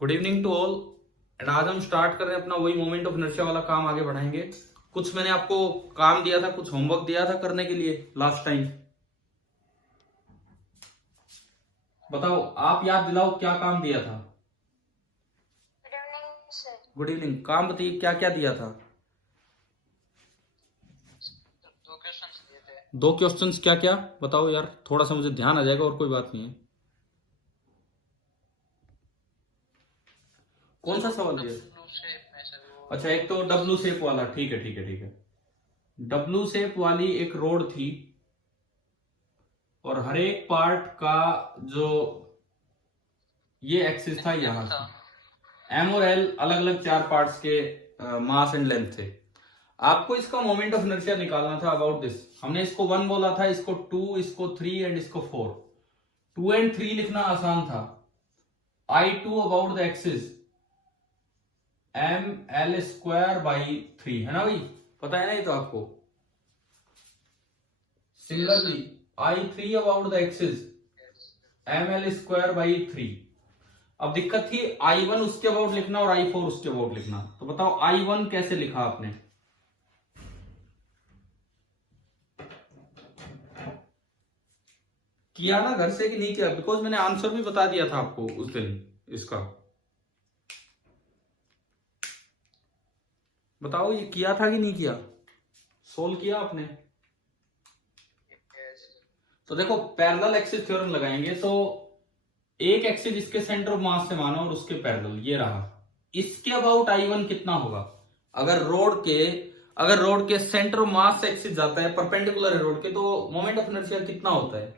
Good evening to all. And आज हम start कर रहे हैं अपना वही मोमेंट ऑफ इनर्शिया वाला काम आगे बढ़ाएंगे। कुछ मैंने आपको काम दिया था, कुछ होमवर्क दिया था करने के लिए लास्ट टाइम। बताओ, आप याद दिलाओ क्या काम दिया था। Good evening sir. Good evening. काम बताइए क्या क्या दिया था। दो क्वेश्चंस दिए थे। दो क्वेश्चंस क्या क्या बताओ यार, थोड़ा सा मुझे ध्यान आ जाएगा और कोई बात नहीं है। कौन सा सवाल दिया। डब्लू शेप में सर वो। अच्छा, एक तो डब्लू शेप वाला, ठीक है ठीक है ठीक है। डब्लू शेप वाली एक रोड थी और हर एक पार्ट का जो ये एक्सिस था यहां से एम और एल अलग अलग चार पार्ट्स के मास एंड लेंथ थे। आपको इसका मोमेंट ऑफ इनर्शिया निकालना था अबाउट दिस। हमने इसको 1 बोला था, इसको 2, इसको 3 एंड इसको 4। 2 एंड 3 लिखना आसान था। I2 about the axis M L square by 3, है ना भाई, पता है ना ये तो आपको। Similarly I3 about the axis M L square by 3। अब दिक्कत थी I1 उसके अबाउट लिखना और I4 उसके अबाउट लिखना। तो बताओ I1 कैसे लिखा आपने। किया ना घर से कि नहीं किया, बिकॉज मैंने आंसर भी बता दिया था आपको उस दिन इसका। बताओ ये किया था कि नहीं किया, सोल्व किया आपने। तो देखो पैरेलल एक्सिस थ्योरम लगाएंगे तो एक एक्सिस इसके सेंटर ऑफ मास से मानो और उसके पैरेलल ये रहा। इसके अबाउट I1 कितना होगा। अगर रोड के सेंटर ऑफ मास से एक्सिस जाता है, परपेंडिकुलर है रोड के, तो मोमेंट ऑफ इनर्शिया कितना होता है।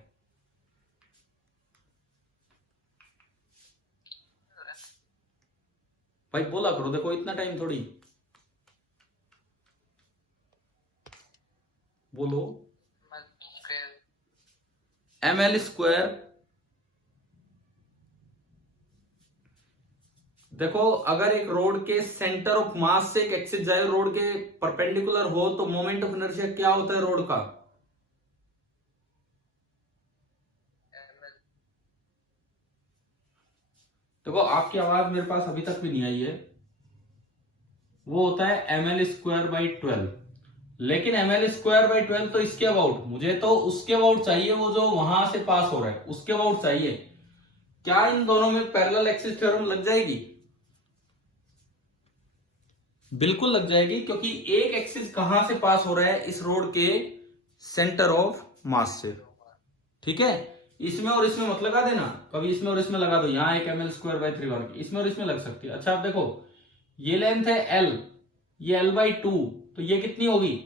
भाई बोला करो, देखो इतना टाइम थोड़ी। बोलो। M L square. देखो अगर एक रोड के सेंटर ऑफ मास से एक एक्सिस जाए, रोड के परपेंडिकुलर हो, तो मोमेंट ऑफ इनर्शिया क्या होता है रोड का। देखो आपकी आवाज मेरे पास अभी तक भी नहीं आई है। वो होता है एम एल स्क्वायर बाई 12। लेकिन एम एल स्क्वायर बाई 12 तो इसके अबाउट, मुझे तो उसके अबाउट चाहिए, वो जो वहां से पास हो रहा है उसके अबाउट चाहिए। क्या इन दोनों में पैरेलल एक्सिस थ्योरम लग जाएगी। बिल्कुल लग जाएगी, क्योंकि एक एक्सिस कहां से पास हो रहा है, इस रोड के सेंटर ऑफ मास से। ठीक है, इसमें और इसमें मत लगा देना, कभी इसमें और इसमें लगा दो। यहां एक एम एल स्क्वायर बाई 3 वाला इसमें और इसमें लग सकती है। अच्छा आप देखो, ये लेंथ है एल, ये एल बाई 2, तो ये कितनी होगी।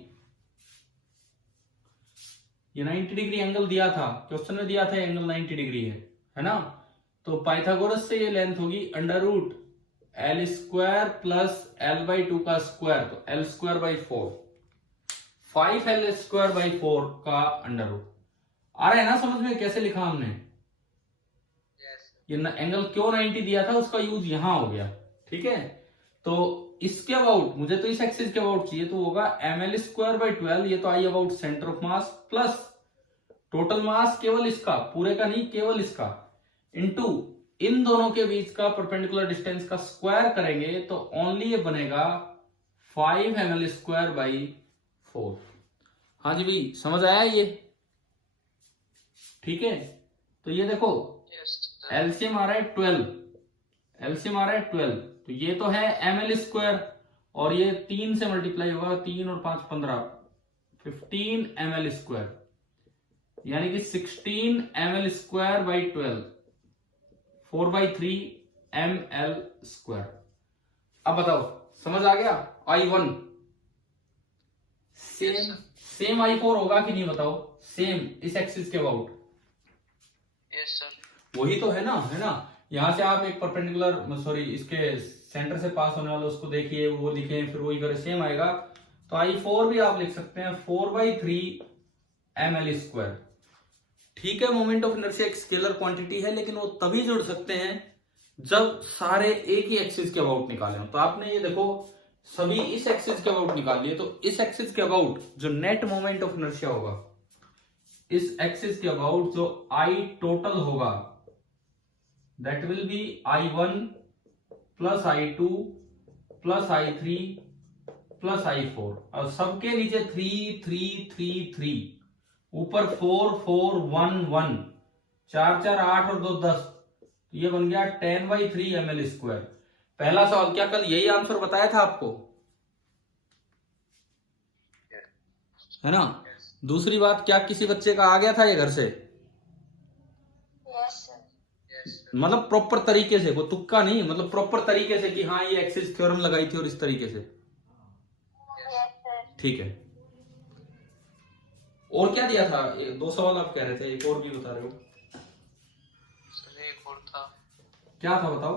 ये 90 डिग्री एंगल दिया था, क्वेश्चन में दिया था एंगल 90 डिग्री है ना। तो पाइथागोरस से ये लेंथ होगी under root L square plus L by 2 का स्क्वायर, तो L square by 4, 5 L square by 4 का अंडर रूट। आ रहा है ना समझ में कैसे लिखा हमने। ये एंगल क्यों 90 दिया था, उसका यूज यहां हो गया। ठीक है, तो इसके अबाउट, मुझे तो इस एक्सिस के अबाउट चाहिए, तो होगा एम एल स्क्वायर बाई 12, ये तो आई about centre of mass, plus total mass केवल इसका, पूरे का नहीं केवल इसका, इनटू इन दोनों के बीच का परपेंडिकुलर डिस्टेंस का स्क्वायर करेंगे तो ओनली ये बनेगा 5 एम एल स्क्वायर बाई 4। हाँ जी भाई, समझ आया ये। ठीक है, तो ये देखो एलसीएम आ रहा है 12, एलसीएम आ रहा है 12, तो ये तो है एम एल स्क्वायर, और ये 3 से मल्टीप्लाई होगा, 3 और 5 15, 15 एम एल स्क्वायर, यानी कि 16 M L square by 12, 4 by 3 M L square. अब बताओ समझ आ गया। I1 सेम I4 होगा कि नहीं बताओ, सेम इस एक्सिस के अबाउट। Yes sir. वही तो है ना। यहां से आप एक परपेंडिकुलर, सॉरी इसके सेंटर से पास होने वाला उसको देखिए, वो लिखे, फिर वही करें, सेम आएगा। तो I4 भी आप लिख सकते हैं 4 बाई 3 एम एल स्क्वायर। ठीक है, मोमेंट ऑफ इनर्शिया एक स्केलर क्वांटिटी है, लेकिन वो तभी जुड़ सकते हैं जब सारे एक ही एक्सिस के अबाउट निकाले हो। तो आपने ये देखो सभी इस एक्सिस के अबाउट निकाल लिए, तो इस एक्सिस के अबाउट जो नेट मोमेंट ऑफ इनर्शिया होगा, इस एक्सिस के अबाउट जो I टोटल होगा, that will be I1 plus I2 plus I3 plus I4 और सबके नीचे 3 3 3 3, ऊपर 4 4 1 1, 4 4 8 और 2 10, तो ये बन गया 10/3 ml²। पहला सवाल, क्या कल यही आंसर बताया था आपको, है ना? दूसरी बात, क्या किसी बच्चे का आ गया था ये घर से? Yes sir. मतलब प्रॉपर तरीके से, वो तुक्का नहीं, मतलब प्रॉपर तरीके से कि हाँ ये एक्सिस थ्योरम लगाई थी और इस तरीके से। Yes sir. ठीक है। और क्या दिया था? 2 सवाल आप कह रहे थे, एक और भी बता रहे हो। सर एक और था। क्या था बताओ?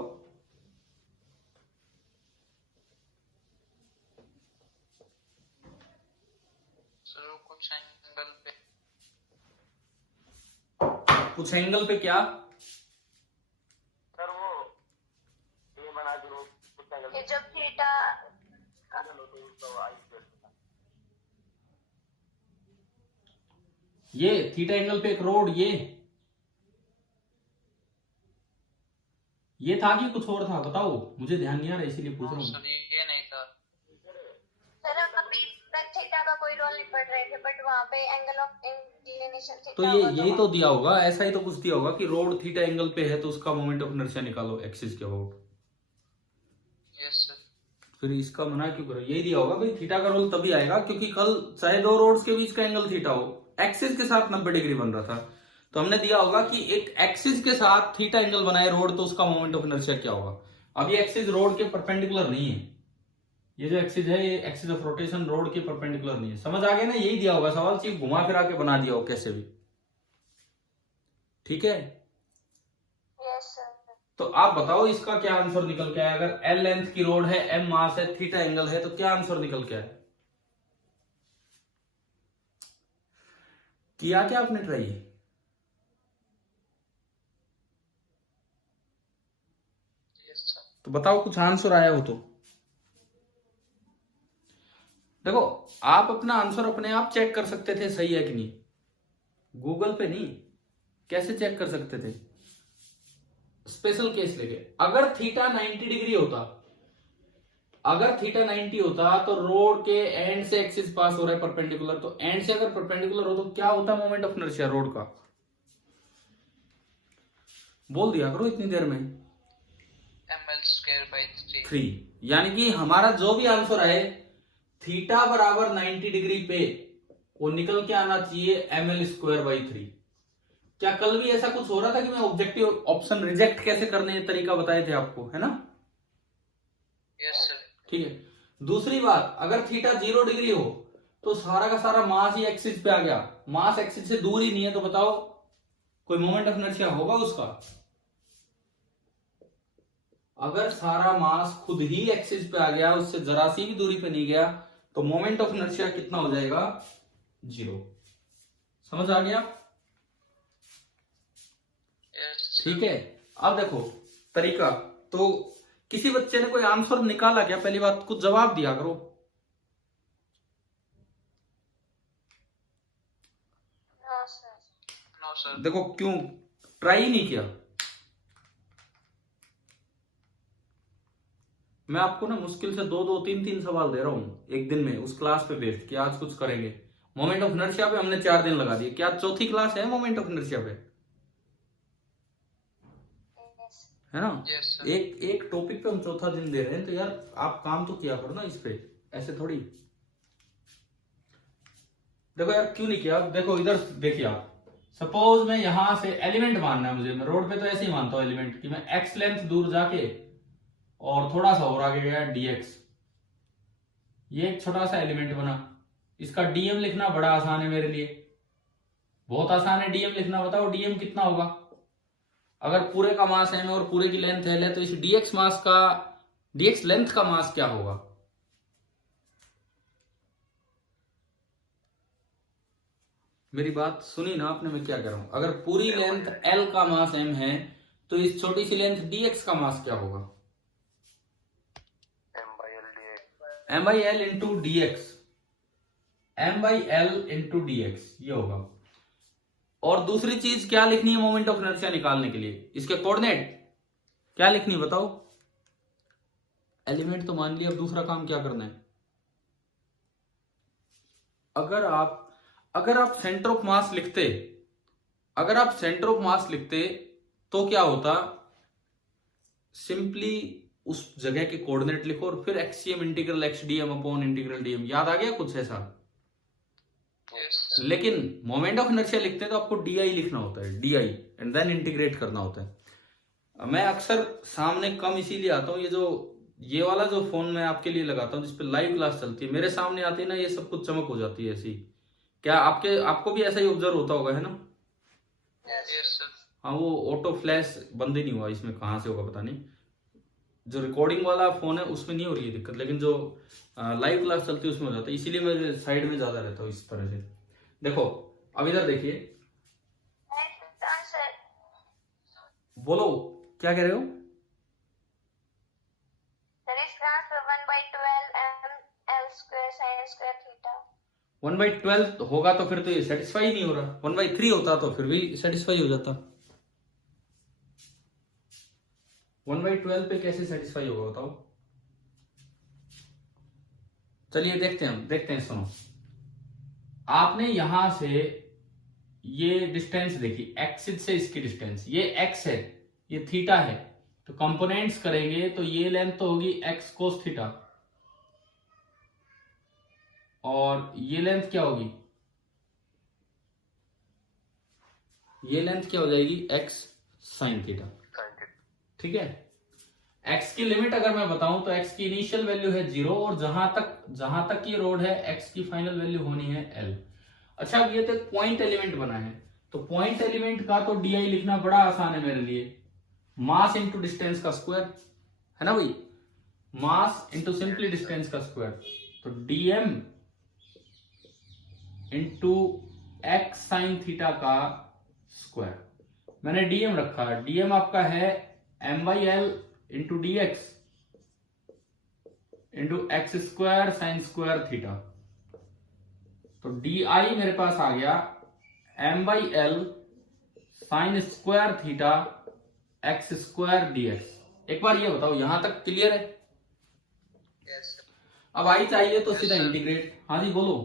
सर वो कुछ एंगल पे। कुछ एंगल पे क्या? सर वो ये बना दो कुछ एंगल ये जब थीटा तो आई ये थीटा एंगल पे एक रोड, ये था कि कुछ और था? बताओ, मुझे ध्यान नहीं आ रहा इसीलिए पूछ रहा हूँ। सर ये नहीं था। सर हम अभी तक थीटा का कोई रोल नहीं पढ़ रहे थे, बट वहाँ पे एंगल ऑफ इंक्लिनेशन तो ये यही तो दिया होगा, ऐसा ही तो कुछ दिया होगा कि रोड थीटा एंगल पे है तो उसका मोमेंट ऑफ इनर्शिया निकालो एक्सिस के अबाउट। Yes sir. फिर इसका मना क्यों करो? यही दिया होगा भाई, थीटा का रोल तभी आएगा क्योंकि कल चाहे 2 रोड्स के बीच का एंगल थीटा हो, एक्सिस के साथ 90 डिग्री बन रहा था, तो हमने दिया होगा कि एक एक्सिस के साथ थीटा एंगल बनाए रोड, तो उसका मोमेंट ऑफ इनर्शिया क्या होगा। अब ये एक्सिस रोड के परपेंडिकुलर नहीं है, ये जो एक्सिस है ये एक्सिस ऑफ रोटेशन रोड के परपेंडिकुलर नहीं है। समझ आ गया ना? यही दिया होगा सवाल, सिर्फ घुमा फिरा के बना दिया हो कैसे भी। ठीक है, यस सर। तो आप बताओ इसका क्या आंसर निकल के आया? अगर L लेंथ की रोड है, M मास है, थीटा एंगल है, तो क्या आंसर निकल के आया? किया क्या आपने ट्राई? Yes sir. तो बताओ कुछ आंसर आया हो तो। देखो, आप अपना आंसर अपने आप चेक कर सकते थे सही है कि नहीं, गूगल पे नहीं। कैसे चेक कर सकते थे? स्पेशल केस लेके, अगर थीटा 90 डिग्री होता, अगर थीटा 90 होता तो रोड के एंड से एक्सिस पास हो रहा है परपेंडिकुलर, तो एंड से अगर परपेंडिकुलर हो तो क्या होता मोमेंट ऑफ इनर्शिया रोड का? बोल दिया करो इतनी देर में। ml²/3। यानी कि हमारा जो भी आंसर है थीटा बराबर 90 डिग्री पे, वो निकल के आना चाहिए ml²/3। क्या कल भी ऐसा कुछ हो रहा था कि मैं ऑब्जेक्टिव ऑप्शन रिजेक्ट कैसे करने ये तरीका बताए थे आपको, है ना? Yes sir. ठीक है। दूसरी बात, अगर थीटा 0 डिग्री हो तो सारा का सारा मास ही एक्सिस पे आ गया, मास एक्सिस से दूर ही नहीं है, तो बताओ कोई मोमेंट ऑफ इनर्शिया होगा उसका? अगर सारा मास खुद ही एक्सिस पे आ गया, उससे जरा सी भी दूरी पे नहीं गया, तो मोमेंट ऑफ इनर्शिया कितना हो जाएगा? 0। समझ आ गया? यस। ठीक है। अब देखो तरीका, तो किसी बच्चे ने कोई आंसर निकाला क्या? पहली बात, कुछ जवाब दिया करो। No sir. No sir. देखो क्यों ट्राई नहीं किया? मैं आपको ना मुश्किल से 2 2 3 3 सवाल दे रहा हूं एक दिन में, उस क्लास पे बेस्ड कि आज कुछ करेंगे। मोमेंट ऑफ इनर्शिया पे हमने 4 दिन लगा दिए। क्या चौथी क्लास है मोमेंट ऑफ इनर्शिया पे? है ना? Yes sir. एक टॉपिक पे हम चौथा दिन दे रहे हैं, तो यार आप काम तो किया करो ना इस पे, ऐसे थोड़ी। देखो यार क्यों नहीं किया? देखो इधर देखिए आप, सपोज मैं यहां से एलिमेंट मानना है मुझे, मैं रोड पे तो ऐसे ही मानता हूं एलिमेंट कि मैं एक्स लेंथ दूर जाके और थोड़ा सा और आगे गया dx, ये एक छोटा सा एलिमेंट बना। इसका dm लिखना बड़ा आसान है मेरे लिए, बहुत आसान है dm लिखना। बताओ dm कितना होगा? अगर पूरे का मास m है और पूरे की लेंथ l है, तो इस dx मास का, dx लेंथ का मास क्या होगा? मेरी बात सुनी ना आपने, मैं क्या कह रहा हूं? अगर पूरी लेंथ l का मास m है, तो इस छोटी सी लेंथ dx का मास क्या होगा? m/l into dx, m/l into dx ये होगा। और दूसरी चीज क्या लिखनी है मोमेंट ऑफ इनर्शिया निकालने के लिए? इसके कोऑर्डिनेट क्या लिखनी है बताओ? एलिमेंट तो मान लिया, अब दूसरा काम क्या करना है। अगर आप सेंटर ऑफ मास लिखते तो क्या होता, सिंपली उस जगह के कोऑर्डिनेट लिखो और फिर एक्ससीएम इंटीग्रल एक्सडीएम अपॉन इंटीग्रल डीएम। याद आ गया कुछ ऐसा? Yes. लेकिन मोमेंट ऑफ इनर्शिया लिखते हैं तो आपको डीआई लिखना होता है, डीआई एंड देन इंटीग्रेट करना होता है। मैं अक्सर सामने कम इसीलिए आता हूँ, ये वाला जो फोन मैं आपके लिए लगाता हूँ जिसपे लाइव क्लास चलती है, मेरे सामने आती है ना, ये सब कुछ चमक हो जाती है ऐसी। क्या आपको भी ऐसा ही ऑब्जर्व होता होगा, है ना? Yes, sir. हाँ, वो ऑटो फ्लैश बंद ही नहीं हुआ, इसमें कहाँ से होगा पता नहीं। जो रिकॉर्डिंग वाला फोन है उसमें नहीं हो रही है दिक्कत, लेकिन जो लाइव क्लास चलती है उसमें हो जाता है, इसीलिए मैं साइड में ज्यादा रहता हूँ इस तरह से। देखो अब इधर देखिए, सर बोलो क्या कह रहे हो? सर इसका answer 1/12 ml square sin square theta. 1/12 होगा तो फिर तो ये सेटिस्फाई नहीं हो रहा, 1/3 होता तो फिर भी सेटिस्फाई हो जाता। 1/12 पे कैसे सेटिस्फाई होगा बताओ? चलिए देखते हैं, सुनो। आपने यहां से ये डिस्टेंस देखी, एक्सिस से इसकी डिस्टेंस, ये एक्स है, ये थीटा है, तो कंपोनेंट्स करेंगे तो ये लेंथ तो होगी एक्स कोस थीटा, और ये लेंथ क्या होगी, ये लेंथ क्या हो जाएगी, एक्स साइन थीटा। ठीक है, x की लिमिट अगर मैं बताऊं तो x की इनिशियल वैल्यू है 0 और जहां तक ये रोड है x की फाइनल वैल्यू होनी है l। अच्छा, अब ये तो एक पॉइंट एलिमेंट बना है, तो पॉइंट एलिमेंट का तो डी लिखना बड़ा आसान है मेरे लिए, मास इंटू डिस्टेंस का स्क्वायर, है ना भाई, मास इंटू सिंपली डिस्टेंस का स्क्वायर, तो dm into x sine theta का स्क्वायर। मैंने dm रखा, dm आपका है m/l into D x into x square sine square theta, तो डी आई मेरे पास आ गया m/l sign square theta x square d x. एक बार ये बताओ, यहां तक क्लियर है? Yes, sir. अब आई चाहिए तो सीधा Yes, sir. इंटीग्रेट। हाँ जी बोलो,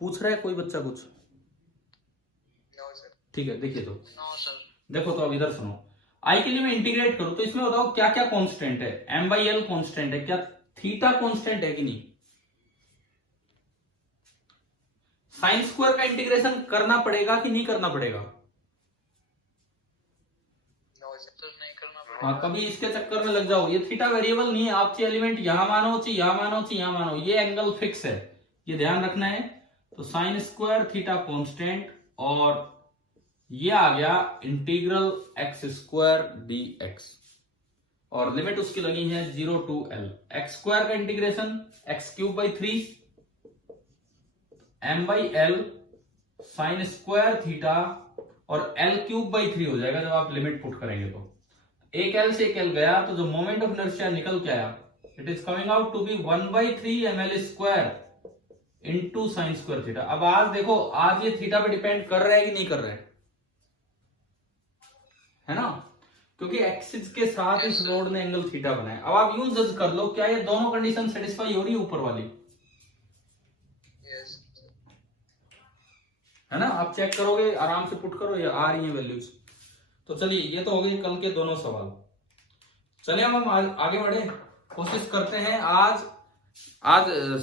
पूछ रहा है कोई बच्चा कुछ? No, sir. ठीक है, देखिए तो No, sir. देखो, तो अब इधर सुनो, आई के लिए मैं इंटीग्रेट करूं तो इसमें बताओ क्या क्या कांस्टेंट है। m/l कांस्टेंट है, क्या थीटा कांस्टेंट है कि नहीं? साइन स्क्वायर का इंटीग्रेशन करना पड़ेगा कि नहीं करना पड़ेगा? No, sir. नहीं करना पड़ेगा। हाँ, कभी इसके चक्कर में लग जाओ, ये थीटा वेरिएबल नहीं है, आप चाहे एलिमेंट यहां मानो चाहे यहां मानो चाहे यहां मानो, ये एंगल फिक्स है, ये ध्यान रखना है। तो साइन स्क्वायर थीटा कांस्टेंट, और ये आ गया integral x square d x, और लिमिट उसकी लगी है 0 to l। एक्स स्क्वायर का integration x³/3 m/l sign square theta, और l³/3 हो जाएगा जब आप लिमिट पुट करेंगे तो। एक l से एक l गया, तो जो मोमेंट ऑफ इनर्शिया निकल के आया, it is coming out to be 1/3 ml square into sine square theta. अब आज देखो, आज ये थीटा पे डिपेंड कर रहा है कि नहीं कर रहा है ना, क्योंकि एक्सिस के साथ इस रोड ने एंगल थीटा बनाया। अब आप यूं जज कर लो, क्या ये दोनों कंडीशन सेटिस्फाई हो रही है ऊपर वाली, Yes, sir. है ना? आप चेक करोगे, आराम से पुट करो, ये आ रही है वैल्यूज। तो चलिए, ये तो हो गए कल के दोनों सवाल। चलिए अब हम आगे बढ़े, कोशिश करते हैं। आज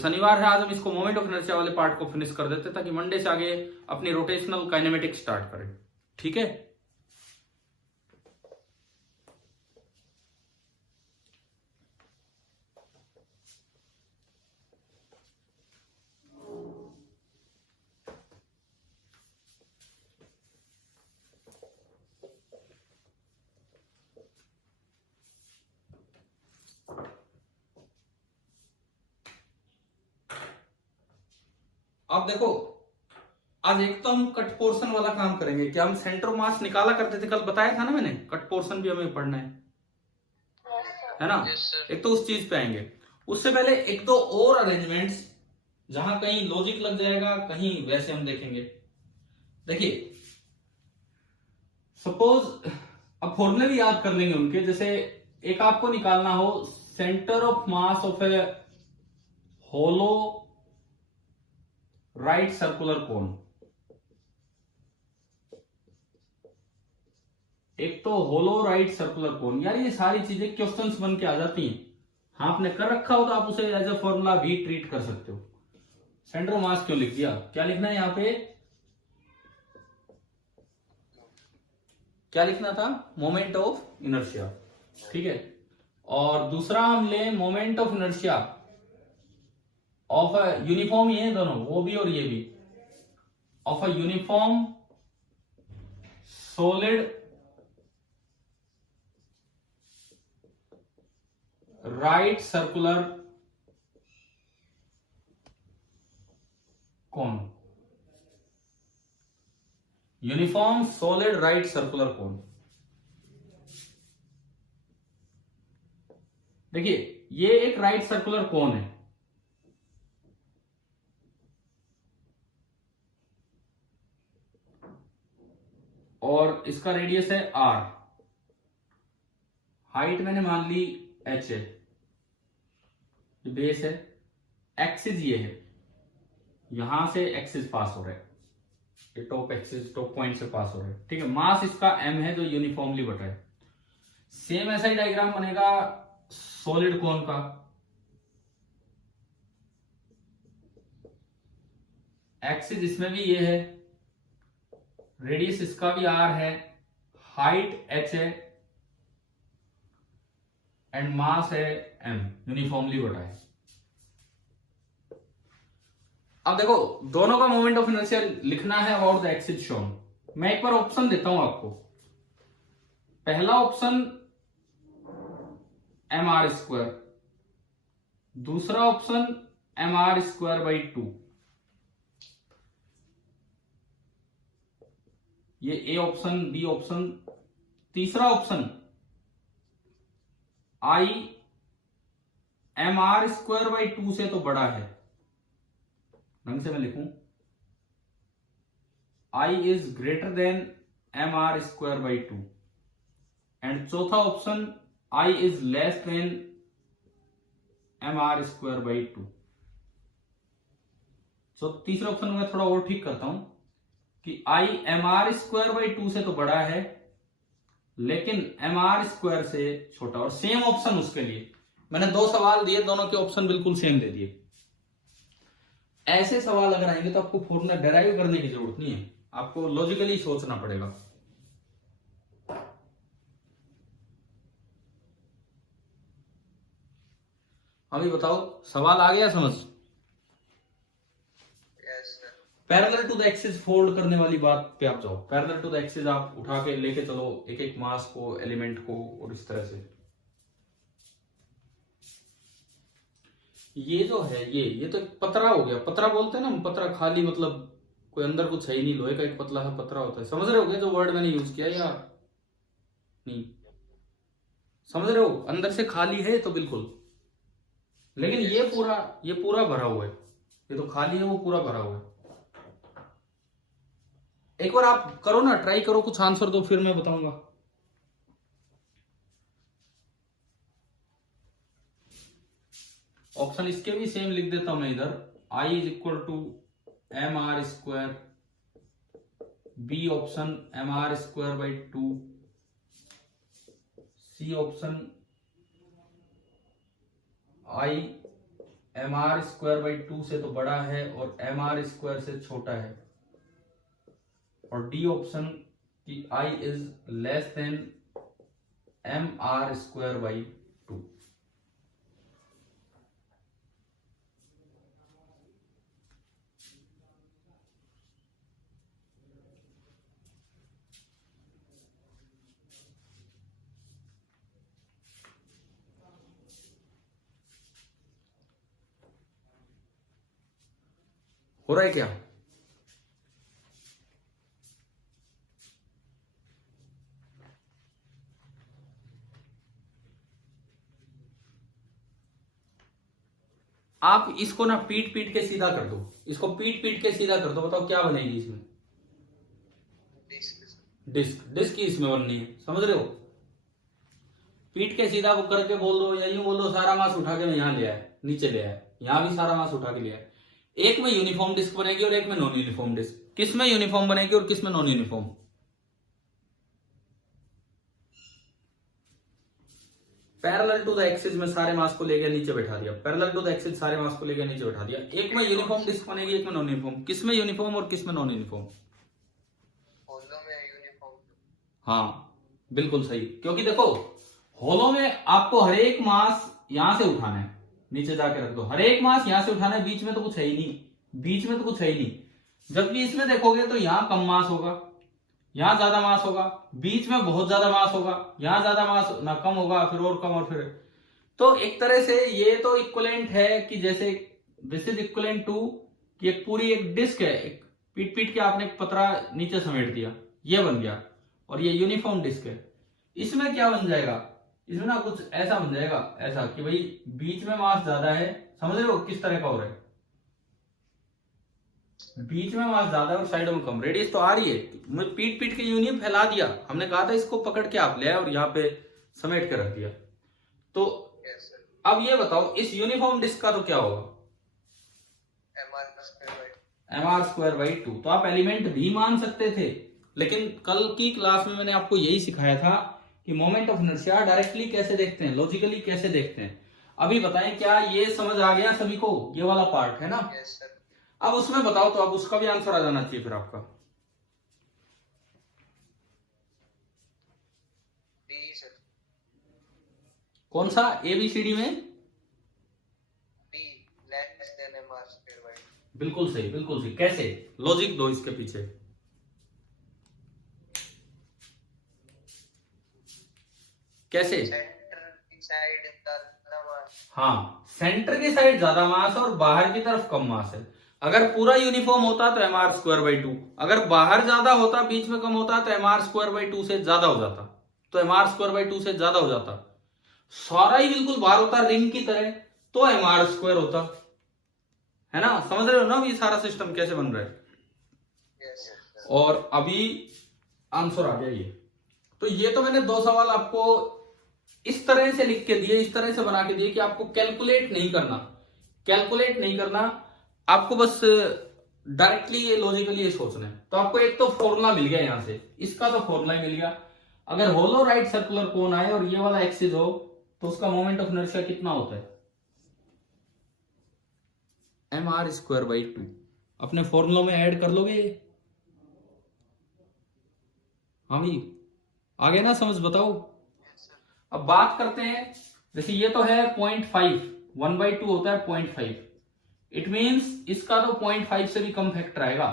शनिवार है, आज हम इसको मोमेंट ऑफ इनर्शिया वाले पार्ट को फिनिश कर देते, ताकि मंडे से आगे अपनी रोटेशनल काइनेमेटिक्स स्टार्ट करें। ठीक है, अब देखो, आज एक तो हम कट पोर्शन वाला काम करेंगे। क्या हम सेंटर ऑफ मास निकाला करते थे, कल बताया था ना मैंने, कट पोर्शन भी हमें पढ़ना है ना? Yes, sir. एक तो उस चीज पे आएंगे, उससे पहले एक दो और अरेंजमेंट्स जहां कहीं लॉजिक लग जाएगा, कहीं वैसे हम देखेंगे। देखिए, सपोज अब फॉर्मूले भी याद कर लेंगे उनके, जैसे एक आपको निकालना हो centre of mass of a hollow right circular cone. एक तो होलो राइट सर्कुलर कोन, यार ये सारी चीजें क्वेश्चंस बन के आ जाती हैं। हाँ, आपने कर रखा हो तो आप उसे एज ए फॉर्मूला भी ट्रीट कर सकते हो। सेंटर ऑफ मास क्यों लिख दिया, क्या लिखना है यहां पे, क्या लिखना था, मोमेंट ऑफ इनर्शिया, ठीक है। और दूसरा हम ले moment of inertia of a uniform, ये है दोनों, वो भी और ये भी, of a uniform solid right circular cone, uniform solid right circular कोन। देखिए ये एक राइट सर्कुलर कोन है, और इसका रेडियस है r, हाइट मैंने मान ली h है, ये बेस है, एक्सिस ये है, यहां से एक्सिस पास हो रहा है, ये टॉप एक्सिस टॉप पॉइंट से पास हो रहा है, ठीक है। मास इसका m है जो यूनिफॉर्मली बट है। सेम ऐसा ही डायग्राम बनेगा सॉलिड कोन का, एक्सिस इसमें भी ये है, रेडियस इसका भी r है, हाइट h है, एंड मास है m, यूनिफॉर्मली बटा है। अब देखो दोनों का मोमेंट ऑफ इनर्शिया लिखना है अबाउट द एक्सिस शोन। मैं एक बार ऑप्शन देता हूं आपको। पहला ऑप्शन mr², दूसरा ऑप्शन mr²/2, ये ए ऑप्शन, बी ऑप्शन, तीसरा ऑप्शन I mr²/2 से तो बड़ा है, ढंग से मैं लिखूं, I is greater than mr²/2, and चौथा option I is less than mr²/2। तो तीसरा ऑप्शन मैं थोड़ा और ठीक करता हूं कि I mr²/2 से तो बड़ा है लेकिन mr² से छोटा, और सेम ऑप्शन उसके लिए मैंने दो सवाल दिए, दोनों के ऑप्शन बिल्कुल सेम दे दिए। ऐसे सवाल अगर आएंगे तो आपको फॉर्मूला डेराइव करने की जरूरत नहीं है, आपको लॉजिकली सोचना पड़ेगा। अभी बताओ सवाल आ गया समझ? Yes sir. Parallel to the axis fold करने वाली बात पे आप जाओ। पैरेलल टू द एक्सिस आप उठा के लेके चलो एक एक मास को, एलिमेंट को, और इस तरह से। ये जो है ये तो एक पतरा हो गया। पतरा बोलते हैं ना हम, पतरा खाली मतलब कोई अंदर कुछ है ही नहीं, लोहे का एक पतला सा पतरा होता है। समझ रहे हो जो वर्ड मैंने यूज किया या नहीं? समझ रहे हो? अंदर से खाली है तो बिल्कुल, लेकिन ये पूरा भरा हुआ है। ये तो खाली है, वो पूरा भरा हुआ है। एक बार आप करो ना, ट्राई करो, कुछ आंसर दो, फिर मैं बताऊंगा। ऑप्शन इसके भी सेम लिख देता हूं मैं इधर। I = mr², B option mr²/2, C option I mr²/2 से तो बड़ा है और mr² से छोटा है, और डी ऑप्शन कि I is less than mr²/2। हो रहा है क्या? आप इसको ना पीट पीट के सीधा कर दो, इसको पीट पीट के सीधा कर दो, बताओ क्या बनेगी इसमें? डिस्क। डिस्क ही इसमें बननी है, समझ रहे हो? पीट के सीधा वो करके बोल दो या यूं बोल दो सारा मास उठा के मैं यहाँ ले आया, नीचे ले आया, यहाँ भी सारा मास उठा के ले आया। एक में यूनिफॉर्म डिस्क बनेगी और एक में नॉन यूनिफॉर्म डिस्क। किस में यूनिफॉर्म बनेगी और किस में non uniform? Parallel to the axis में सारे मास को लेकर नीचे बैठा दिया, पैरेलल टू द एक्सिस सारे मास को लेकर नीचे बैठा दिया। एक में यूनिफॉर्म डिस्क बनेगी, एक में नॉन यूनिफॉर्म। किस में यूनिफॉर्म और किस में नॉन यूनिफॉर्म? होलो में यूनिफॉर्म। हाँ बिल्कुल सही, क्योंकि देखो होलो में आपको हर एक मास यहां से उठाना है, नीचे जाके रख दो, हर एक मास यहां से उठाना है, बीच में तो कुछ है ही नहीं, बीच में तो कुछ है ही नहीं। जबकि इसमें देखोगे तो यहां कम मास होगा, यहां ज्यादा मास होगा, बीच में बहुत ज्यादा मास होगा, यहां ज्यादा मास ना कम होगा, फिर और कम, और फिर तो एक तरह से ये तो इक्विवेलेंट है कि जैसे दिस इज इक्विवेलेंट टू कि एक पूरी एक डिस्क है, एक पीट पीट के आपने एक पतरा नीचे समेट दिया, ये बन गया, और ये यूनिफॉर्म डिस्क है। इसमें क्या बन जाएगा, इसमें ना कुछ ऐसा बन जाएगा, ऐसा कि भाई बीच में मास ज्यादा है, समझ रहे हो किस तरह का हो रहा है, बीच में मास ज्यादा है और साइडों में कम, रेडियस तो आ रही है, मैं पीट पीट के यूनियन फैला दिया, हमने कहा था इसको पकड़ के आप ले आए और यहाँ पे समेट के रख दिया। तो यस सर। अब ये बताओ इस यूनिफॉर्म डिस्क का तो क्या होगा? mr²/2। तो आप एलिमेंट भी मान सकते थे, लेकिन कल की क्लास में मैंने आपको यही सिखाया था कि मोमेंट ऑफ इनर्शिया डायरेक्टली कैसे देखते हैं, लॉजिकली कैसे देखते हैं। अभी बताएं क्या ये समझ आ गया सभी को? ये वाला पार्ट है ना। Yes sir. अब उसमें बताओ, तो अब उसका भी आंसर आ जाना चाहिए फिर आपका। D sir. कौन सा? ABCD में डी लेस देन mr²/2। बिल्कुल सही, बिल्कुल सही। कैसे? लॉजिक दो इसके पीछे। कैसे? सेंटर की साइड ज्यादा मास। हाँ, सेंटर की साइड ज्यादा मास और बाहर की तरफ कम मास है। अगर पूरा यूनिफॉर्म होता तो mr²/2, अगर बाहर ज्यादा होता, बीच में कम होता तो mr²/2 से ज्यादा हो जाता, तो mr²/2 से ज्यादा हो जाता। सारा ही बिल्कुल बाहर होता रिंग की तरह तो mr² होता, है ना। समझ रहे हो ना ये सारा सिस्टम कैसे बन रहा है? Yes sir. और अभी आंसर आ गया ये। तो ये तो मैंने दो सवाल आपको इस तरह से लिख के दिए, इस तरह से बना के दिए कि आपको कैलकुलेट नहीं करना, कैलकुलेट नहीं करना, आपको बस डायरेक्टली ये लॉजिकली ये सोचना है। तो आपको एक तो फॉर्मूला मिल गया यहां से, इसका तो फॉर्मूला ही मिल गया। अगर होलो राइट सर्कुलर कोन आए और ये वाला एक्सिस हो तो उसका मोमेंट ऑफ इनर्शिया कितना होता है? mr²/2। अपने फॉर्मूला में ऐड कर लोगे? हाँ भाई, आ गया ना समझ? बताओ। अब बात करते हैं, जैसे ये तो है 0.5, 1/2 होता है 0.5। इट मींस इसका तो 0.5 से भी कम फैक्टर आएगा,